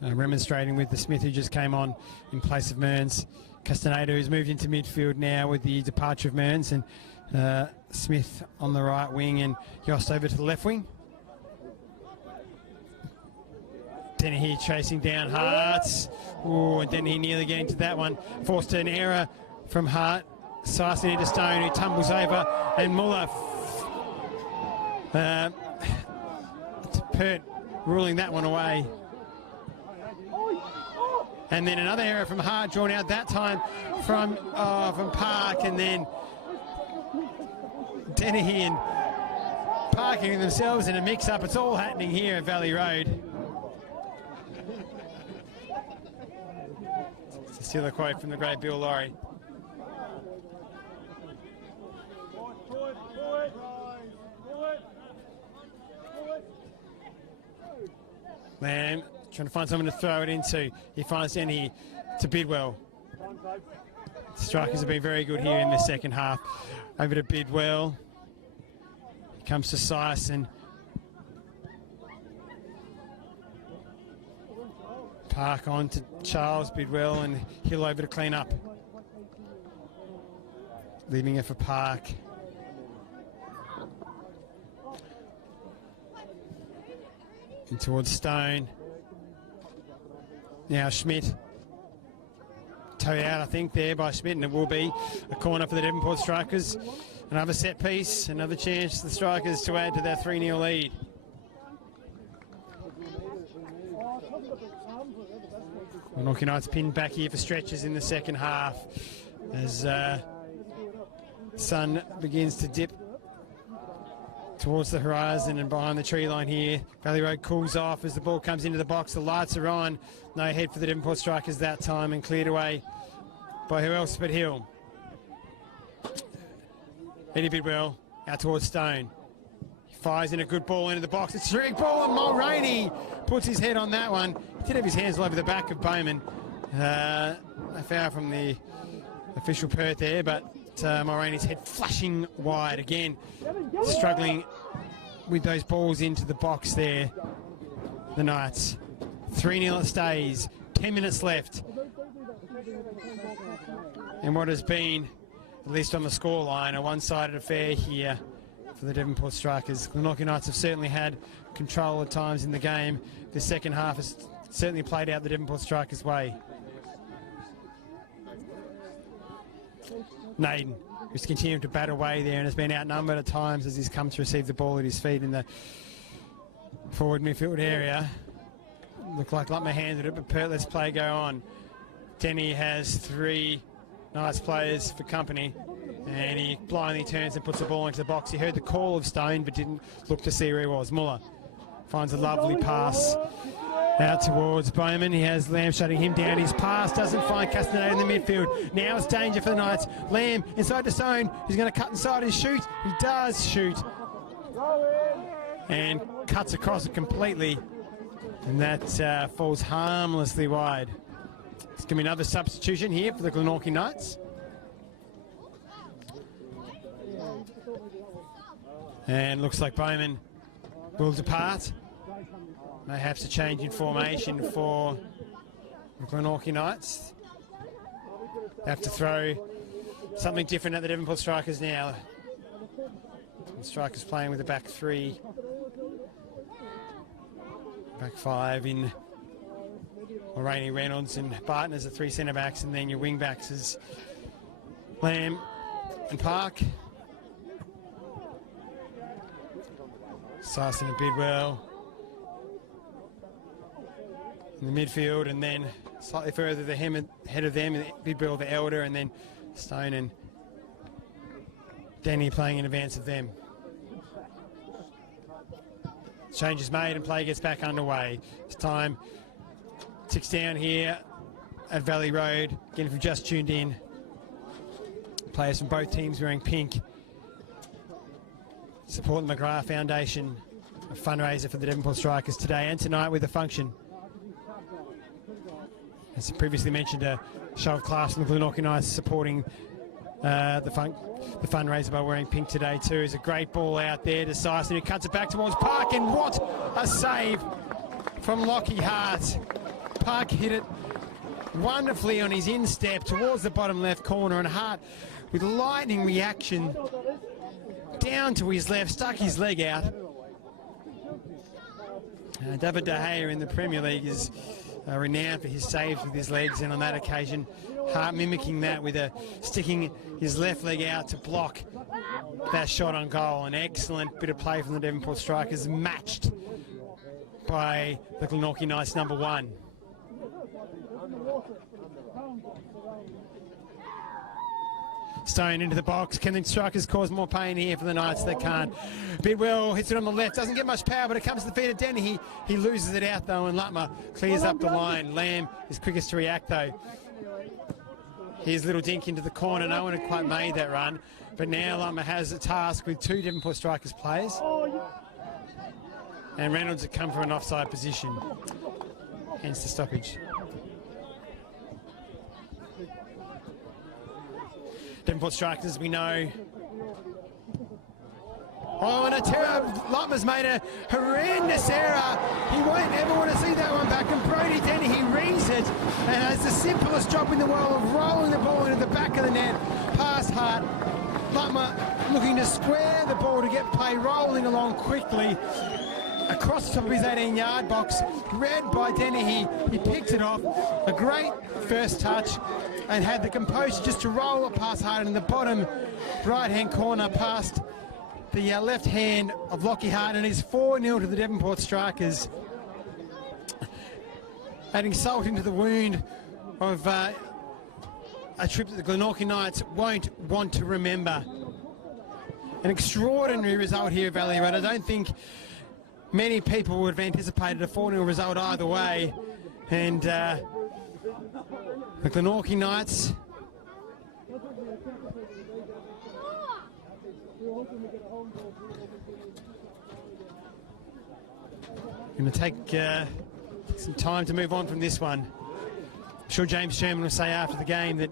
remonstrating with the Smith who just came on in place of Mearns. Castaneda, who's moved into midfield now with the departure of Mearns, and Smith on the right wing, and Yost over to the left wing. Dennehy chasing down Hart. Oh, and Dennehy nearly getting to that one. Forced an error from Hart. Sison into Stone, who tumbles over, and Muller. Pert ruling that one away. And then another error from Hart, drawn out that time from Park, and then Dennehy and Parking themselves in a mix-up. It's all happening here at Valley Road. To steal a quote from the great Bill Laurie. Lamb trying to find someone to throw it into. He finds down here to Bidwell. Strikers have been very good here in the second half. Over to Bidwell. He comes to Syson. Park on to Charles Bidwell and Hill over to clean up. Leaving it for Park. And towards Stone. Now Schmidt. Toe out, I think, there by Schmidt, and it will be a corner for the Devonport Strikers. Another set piece, another chance for the Strikers to add to their 3-0 lead. Glenorchy Knights pinned back here for stretches in the second half as sun begins to dip towards the horizon and behind the tree line here. Valley Road cools off as the ball comes into the box. The lights are on. No head for the Devonport Strikers that time and cleared away by who else but Hill. Eddie Bidwell out towards Stone. He fires in a good ball into the box. It's a direct ball and Mulroney puts his head on that one. He did have his hands all over the back of Bowman. A foul from the official Perth there, but Mulroney's head flashing wide again. Struggling with those balls into the box there. The Knights. 3-0 it stays. 10 minutes left. And what has been, at least on the scoreline, a one-sided affair here for the Devonport Strikers. Glenorchy Knights have certainly had control at times in the game. The second half has certainly played out the Devonport Strikers' way. Naden, who's continued to bat away there and has been outnumbered at times as he's come to receive the ball at his feet in the forward midfield area. Looked like Lutmer handed it, but Pert lets play go on. Denny has 3 Knights players for company, and he blindly turns and puts the ball into the box. He heard the call of Stone, but didn't look to see where he was. Muller finds a lovely pass out towards Bowman. He has Lamb shutting him down. His pass doesn't find Castaneda in the midfield. Now it's danger for the Knights. Lamb inside the zone. He's going to cut inside and shoot. He does shoot. And cuts across it completely. And that falls harmlessly wide. It's going to be another substitution here for the Glenorchy Knights. And looks like Bowman will depart. Perhaps a change in formation for the Glenorchy Knights. They have to throw something different at the Devonport Strikers now. The Strikers playing with the back 3. Back 5 in Mulroney, Reynolds and Barton as the 3 centre-backs, and then your wing-backs is Lamb and Park. Syson and Bidwell in the midfield, and then slightly further ahead of them, Bidwell the elder, and then Stone and Denny playing in advance of them. Change is made and play gets back underway. It's time ticks down here at Valley Road. Again, if you've just tuned in, players from both teams wearing pink. Support the McGrath Foundation, a fundraiser for the Devonport Strikers today and tonight with a function. As previously mentioned, a show of class from the Glenorchy Knights supporting the fundraiser by wearing pink today too. Is a great ball out there to Syson, who cuts it back towards Park, and what a save from Lockie Hart. Park hit it wonderfully on his instep towards the bottom left corner, and Hart with lightning reaction down to his left, stuck his leg out. David De Gea in the Premier League is renowned for his saves with his legs, and on that occasion Hart mimicking that with sticking his left leg out to block that shot on goal. An excellent bit of play from the Devonport Strikers, matched by the Glenorchy Knights number 1. Stone into the box. Can the Strikers cause more pain here for the Knights? They can't. Bidwell hits it on the left. Doesn't get much power, but it comes to the feet of Denny. He loses it out, though, and Lutmer clears up the line. Lamb is quickest to react, though. His little dink into the corner. No one had quite made that run. But now Lutmer has a task with 2 Devonport Strikers players. And Reynolds had come from an offside position. Hence the stoppage. Devonport Strikers, as we know. Oh, and a terrible. Lutmer's made a horrendous error. He won't ever want to see that one back. And Brodie Dennehy reads it and has the simplest job in the world of rolling the ball into the back of the net, past Hart. Lutmer looking to square the ball to get play rolling along quickly. Across the top of his 18-yard box, read by Dennehy. He picked it off. A great first touch and had the composure just to roll it past Hart in the bottom right-hand corner past the left hand of Lockie Hart, and it's 4-0 to the Devonport Strikers. Adding salt into the wound of a trip that the Glenorchy Knights won't want to remember. An extraordinary result here at Valley Road. I don't think many people would have anticipated a 4-0 result either way. And the Glenorchy Knights going to take some time to move on from this one. I'm sure James Sherman will say after the game that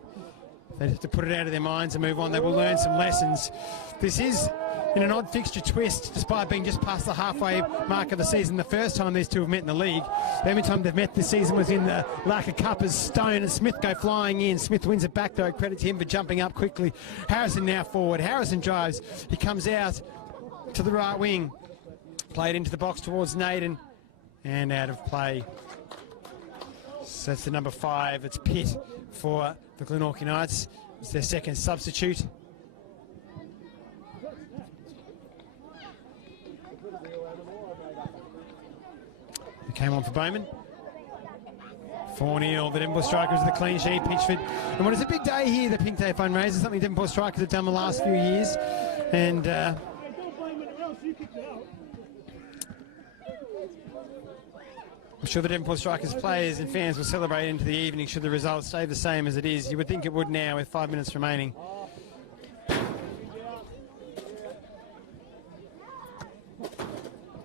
they have to put it out of their minds and move on. They will learn some lessons. This is in an odd fixture twist, despite being just past the halfway mark of the season. The first time these two have met in the league. The only time they've met this season was in the Larker Cup as Stone and Smith go flying in. Smith wins it back though. Credit to him for jumping up quickly. Harrison now forward. Harrison drives. He comes out to the right wing. Played into the box towards Naden and out of play. So that's the number 5. It's Pitt for the Glenorchy Knights. It's their second substitute. He came on for Bowman. 4-0. The Devonport Strikers with the clean sheet. Pitchford. And what is a big day here, the Pink Day fundraiser. Something Devonport Strikers have done the last few years. And I'm sure the Devonport Strikers players and fans will celebrate into the evening should the results stay the same as it is. You would think it would now with 5 minutes remaining.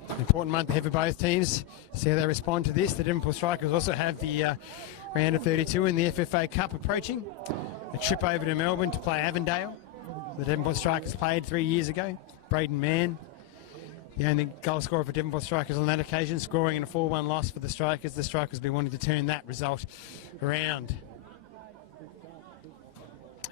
An important month ahead for both teams. See how they respond to this. The Devonport Strikers also have the round of 32 in the FFA Cup approaching. A trip over to Melbourne to play Avondale. The Devonport Strikers played 3 years ago. Braden Mann, the only goal scorer for Devonport Strikers on that occasion, scoring in a 4-1 loss for the Strikers. The Strikers will be wanting to turn that result around.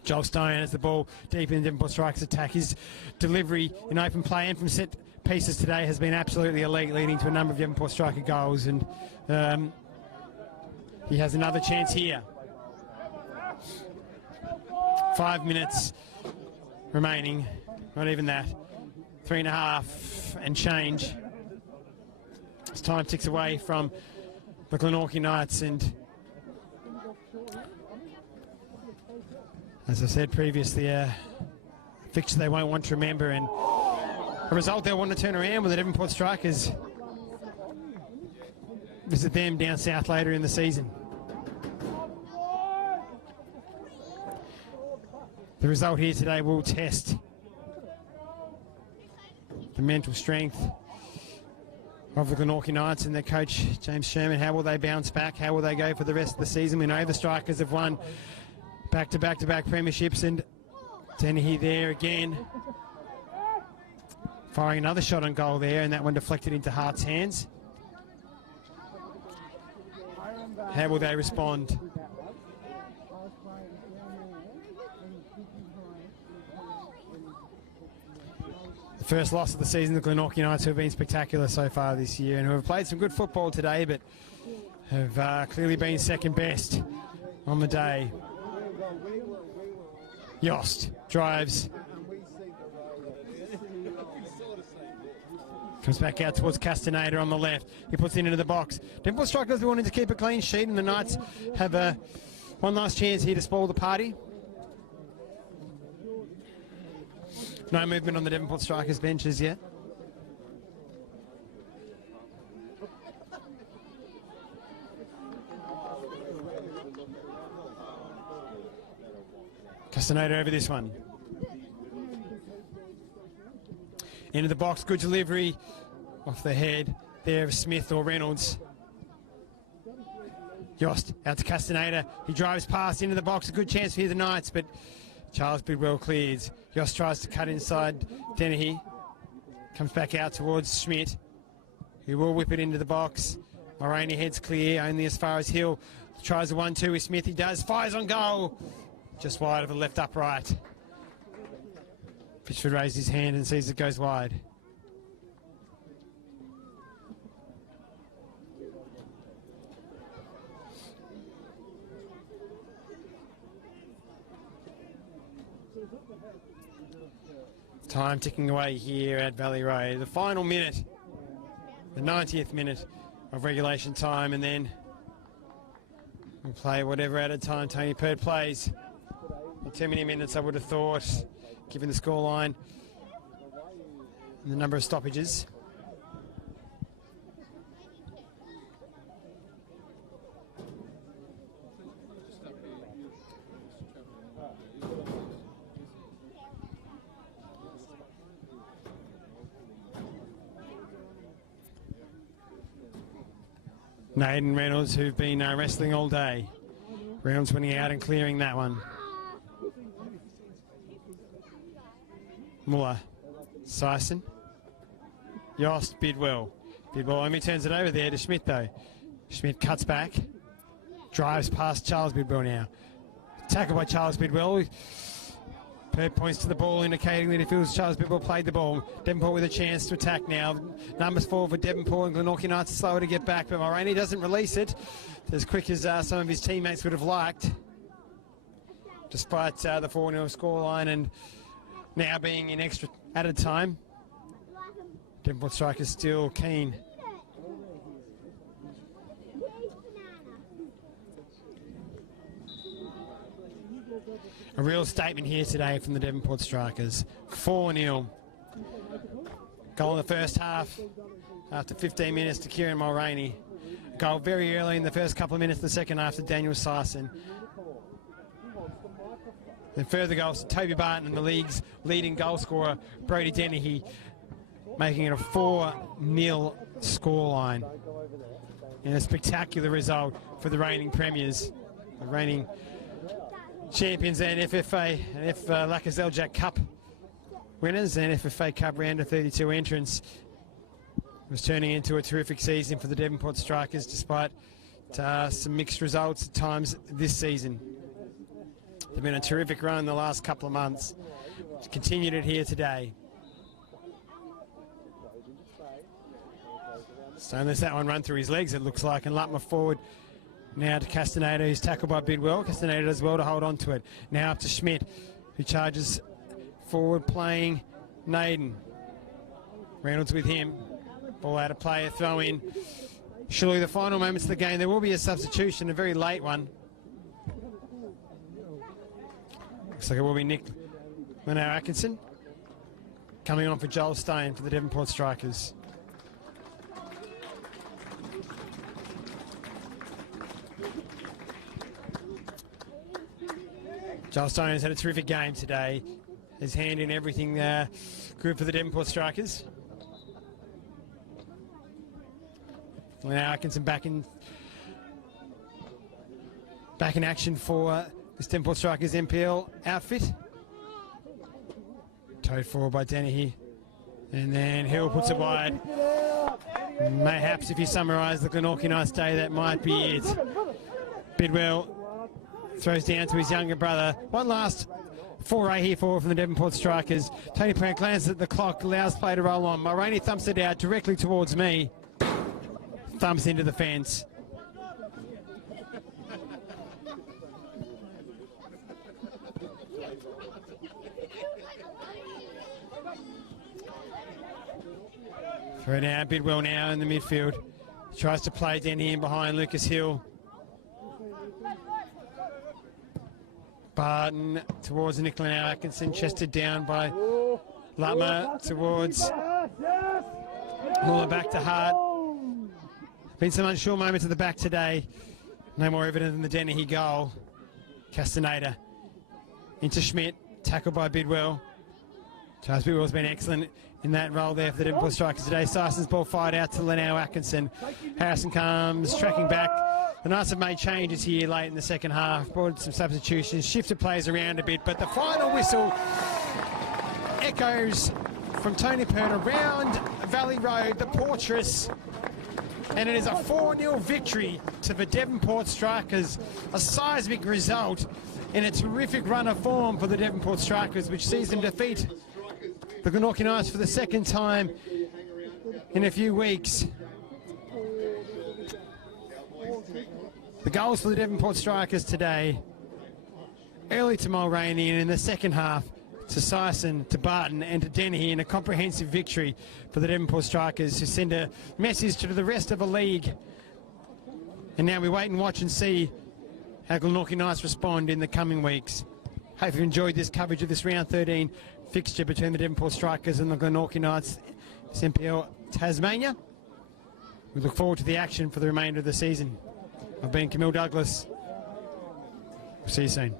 Joel Stone has the ball deep in the Devonport Strikers attack. His delivery in open play and from set pieces today has been absolutely elite, leading to a number of Devonport Striker goals. And he has another chance here. 5 minutes remaining. Not even that. 3.5 and change. As time ticks away from the Glenorchy Knights, and as I said previously, a fixture they won't want to remember, and a result they'll want to turn around with the Devonport Strikers visit them down south later in the season. The result here today will test the mental strength of the Glenorchy Knights and their coach, James Sherman. How will they bounce back? How will they go for the rest of the season? We know the Strikers have won back-to-back-to-back premierships, and Dennehy there again, firing another shot on goal there, and that one deflected into Hart's hands. How will they respond? The first loss of the season, the Glenorchy Knights, who have been spectacular so far this year and who have played some good football today, but have clearly been second best on the day. Yost drives. Comes back out towards Castaneda on the left. He puts it into the box. Devonport Strikers wanting to keep a clean sheet, and the Knights have one last chance here to spoil the party. No movement on the Devonport Strikers benches yet. Castaneda over this one. Into the box, good delivery. Off the head there of Smith or Reynolds. Yost out to Castaneda. He drives past into the box. A good chance for the Knights, but Charles Bidwell clears. Yost tries to cut inside Dennehy. Comes back out towards Schmidt, who will whip it into the box. Mulroney heads clear, only as far as Hill. Tries a 1-2 with Smith. He does. Fires on goal. Just wide of the left upright. Pitchford raised his hand and sees it goes wide. Time ticking away here at Valley Road. The final minute, the 90th minute of regulation time, and then we'll play whatever added time Tony Perd plays. Not too many minutes, I would have thought, given the scoreline and the number of stoppages. Naden Reynolds, who've been wrestling all day. Reynolds winning out and clearing that one. Muller, Sison, Yost, Bidwell. Bidwell only turns it over there to Schmidt though. Schmidt cuts back, drives past Charles Bidwell now. Tackle by Charles Bidwell. Perd points to the ball, indicating that he feels Charles Bidwell played the ball. Devonport with a chance to attack now. Numbers 4 for Devonport, and Glenorchy Knights are slower to get back, but Mulroney doesn't release it as quick as some of his teammates would have liked. Despite the 4-0 scoreline and now being in extra added time, Devonport strikers still keen. A real statement here today from the Devonport Strikers. 4-0. Goal in the first half after 15 minutes to Kieran Mulroney. Goal very early in the first couple of minutes of the second half to Daniel Sison. Then further goals to Toby Barton and the league's leading goal scorer, Brodie Dennehy, making it a 4-0 scoreline. And a spectacular result for the reigning premiers, the reigning champions and FFA and Lacazelle Cup winners and FFA Cup round of 32 entrants. It was turning into a terrific season for the Devonport Strikers despite some mixed results at times this season. They've been a terrific run in the last couple of months. Continued it here today. So unless that one run through his legs, it looks like, and Lutmer forward. Now to Castaneda, who's tackled by Bidwell. Castaneda does well to hold on to it. Now up to Schmidt, who charges forward, playing Naden. Reynolds with him. Ball out of play, a throw in. Surely the final moments of the game, there will be a substitution, a very late one. Looks like it will be Nick Atkinson coming on for Joel Stone for the Devonport Strikers. Joel Stone has had a terrific game today. His hand in everything good for the Devonport Strikers. Now Atkinson back in action for this Devonport Strikers NPL outfit. Towed forward by Dennehy. And then Hill puts it wide. Mayhaps if you summarise the Glenorchy Knights day, that might be it. Bidwell throws down to his younger brother. One last foray here from the Devonport Strikers. Tony Plant glances at the clock, allows play to roll on. Mulroney thumps it out directly towards me. Thumps into the fence. Throw now, Bidwell now in the midfield. Tries to play Denny in behind Lucas Hill. Barton towards Nicola Atkinson, chested down by Lutmer towards Muller, back to Hart. Been some unsure moments at the back today. No more evident than the Dennehy goal. Castaneda into Schmidt, tackled by Bidwell. Charles Bidwell's been excellent in that role there for the Devonport Strikers today. Syson's ball fired out to Linnell Atkinson. Harrison comes tracking back. The Knights have made changes here late in the second half, brought some substitutions, shifted players around a bit, but the final whistle echoes from Tony Pern around Valley Road, the Portress, and it is a 4-0 victory to the Devonport Strikers, a seismic result in a terrific run of form for the Devonport Strikers, which sees them defeat the Glenorchy Knights for the second time in a few weeks. The goals for the Devonport Strikers today, early to Mulroney, and in the second half to Syson, to Barton and to Dennehy, in a comprehensive victory for the Devonport Strikers, who send a message to the rest of the league. And now we wait and watch and see how Glenorchy Knights respond in the coming weeks. Hope you enjoyed this coverage of this round 13 fixture between the Devonport Strikers and the Glenorchy Knights. It's NPL Tasmania. We look forward to the action for the remainder of the season. I've been Camille Douglas. See you soon.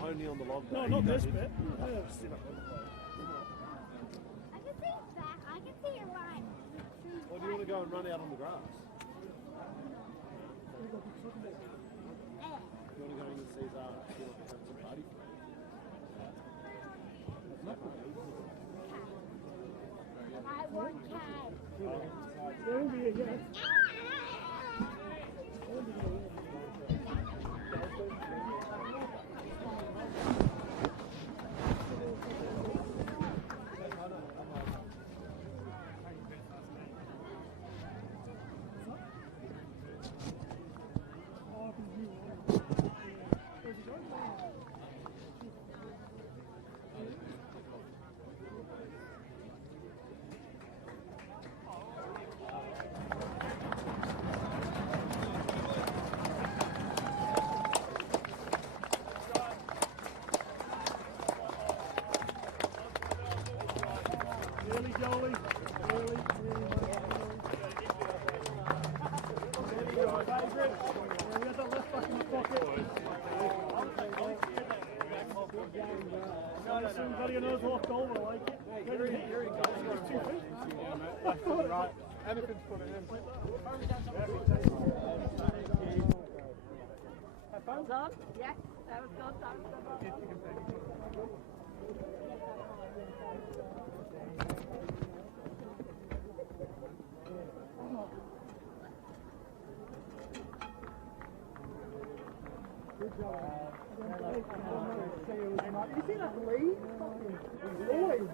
Only on the log. No, not this bit. I can see it back. I can see it right. Or do you want to go and run out on the grass? You want to go in and see that? You want to have some party? I want cat. There will be a yes. Somebody knows what goal I like it. Here he goes. He got 2 feet. Left on the right. Anything's put it in. Headphones on? Yes, that was good. That was good. Good job. You see that lead? Always.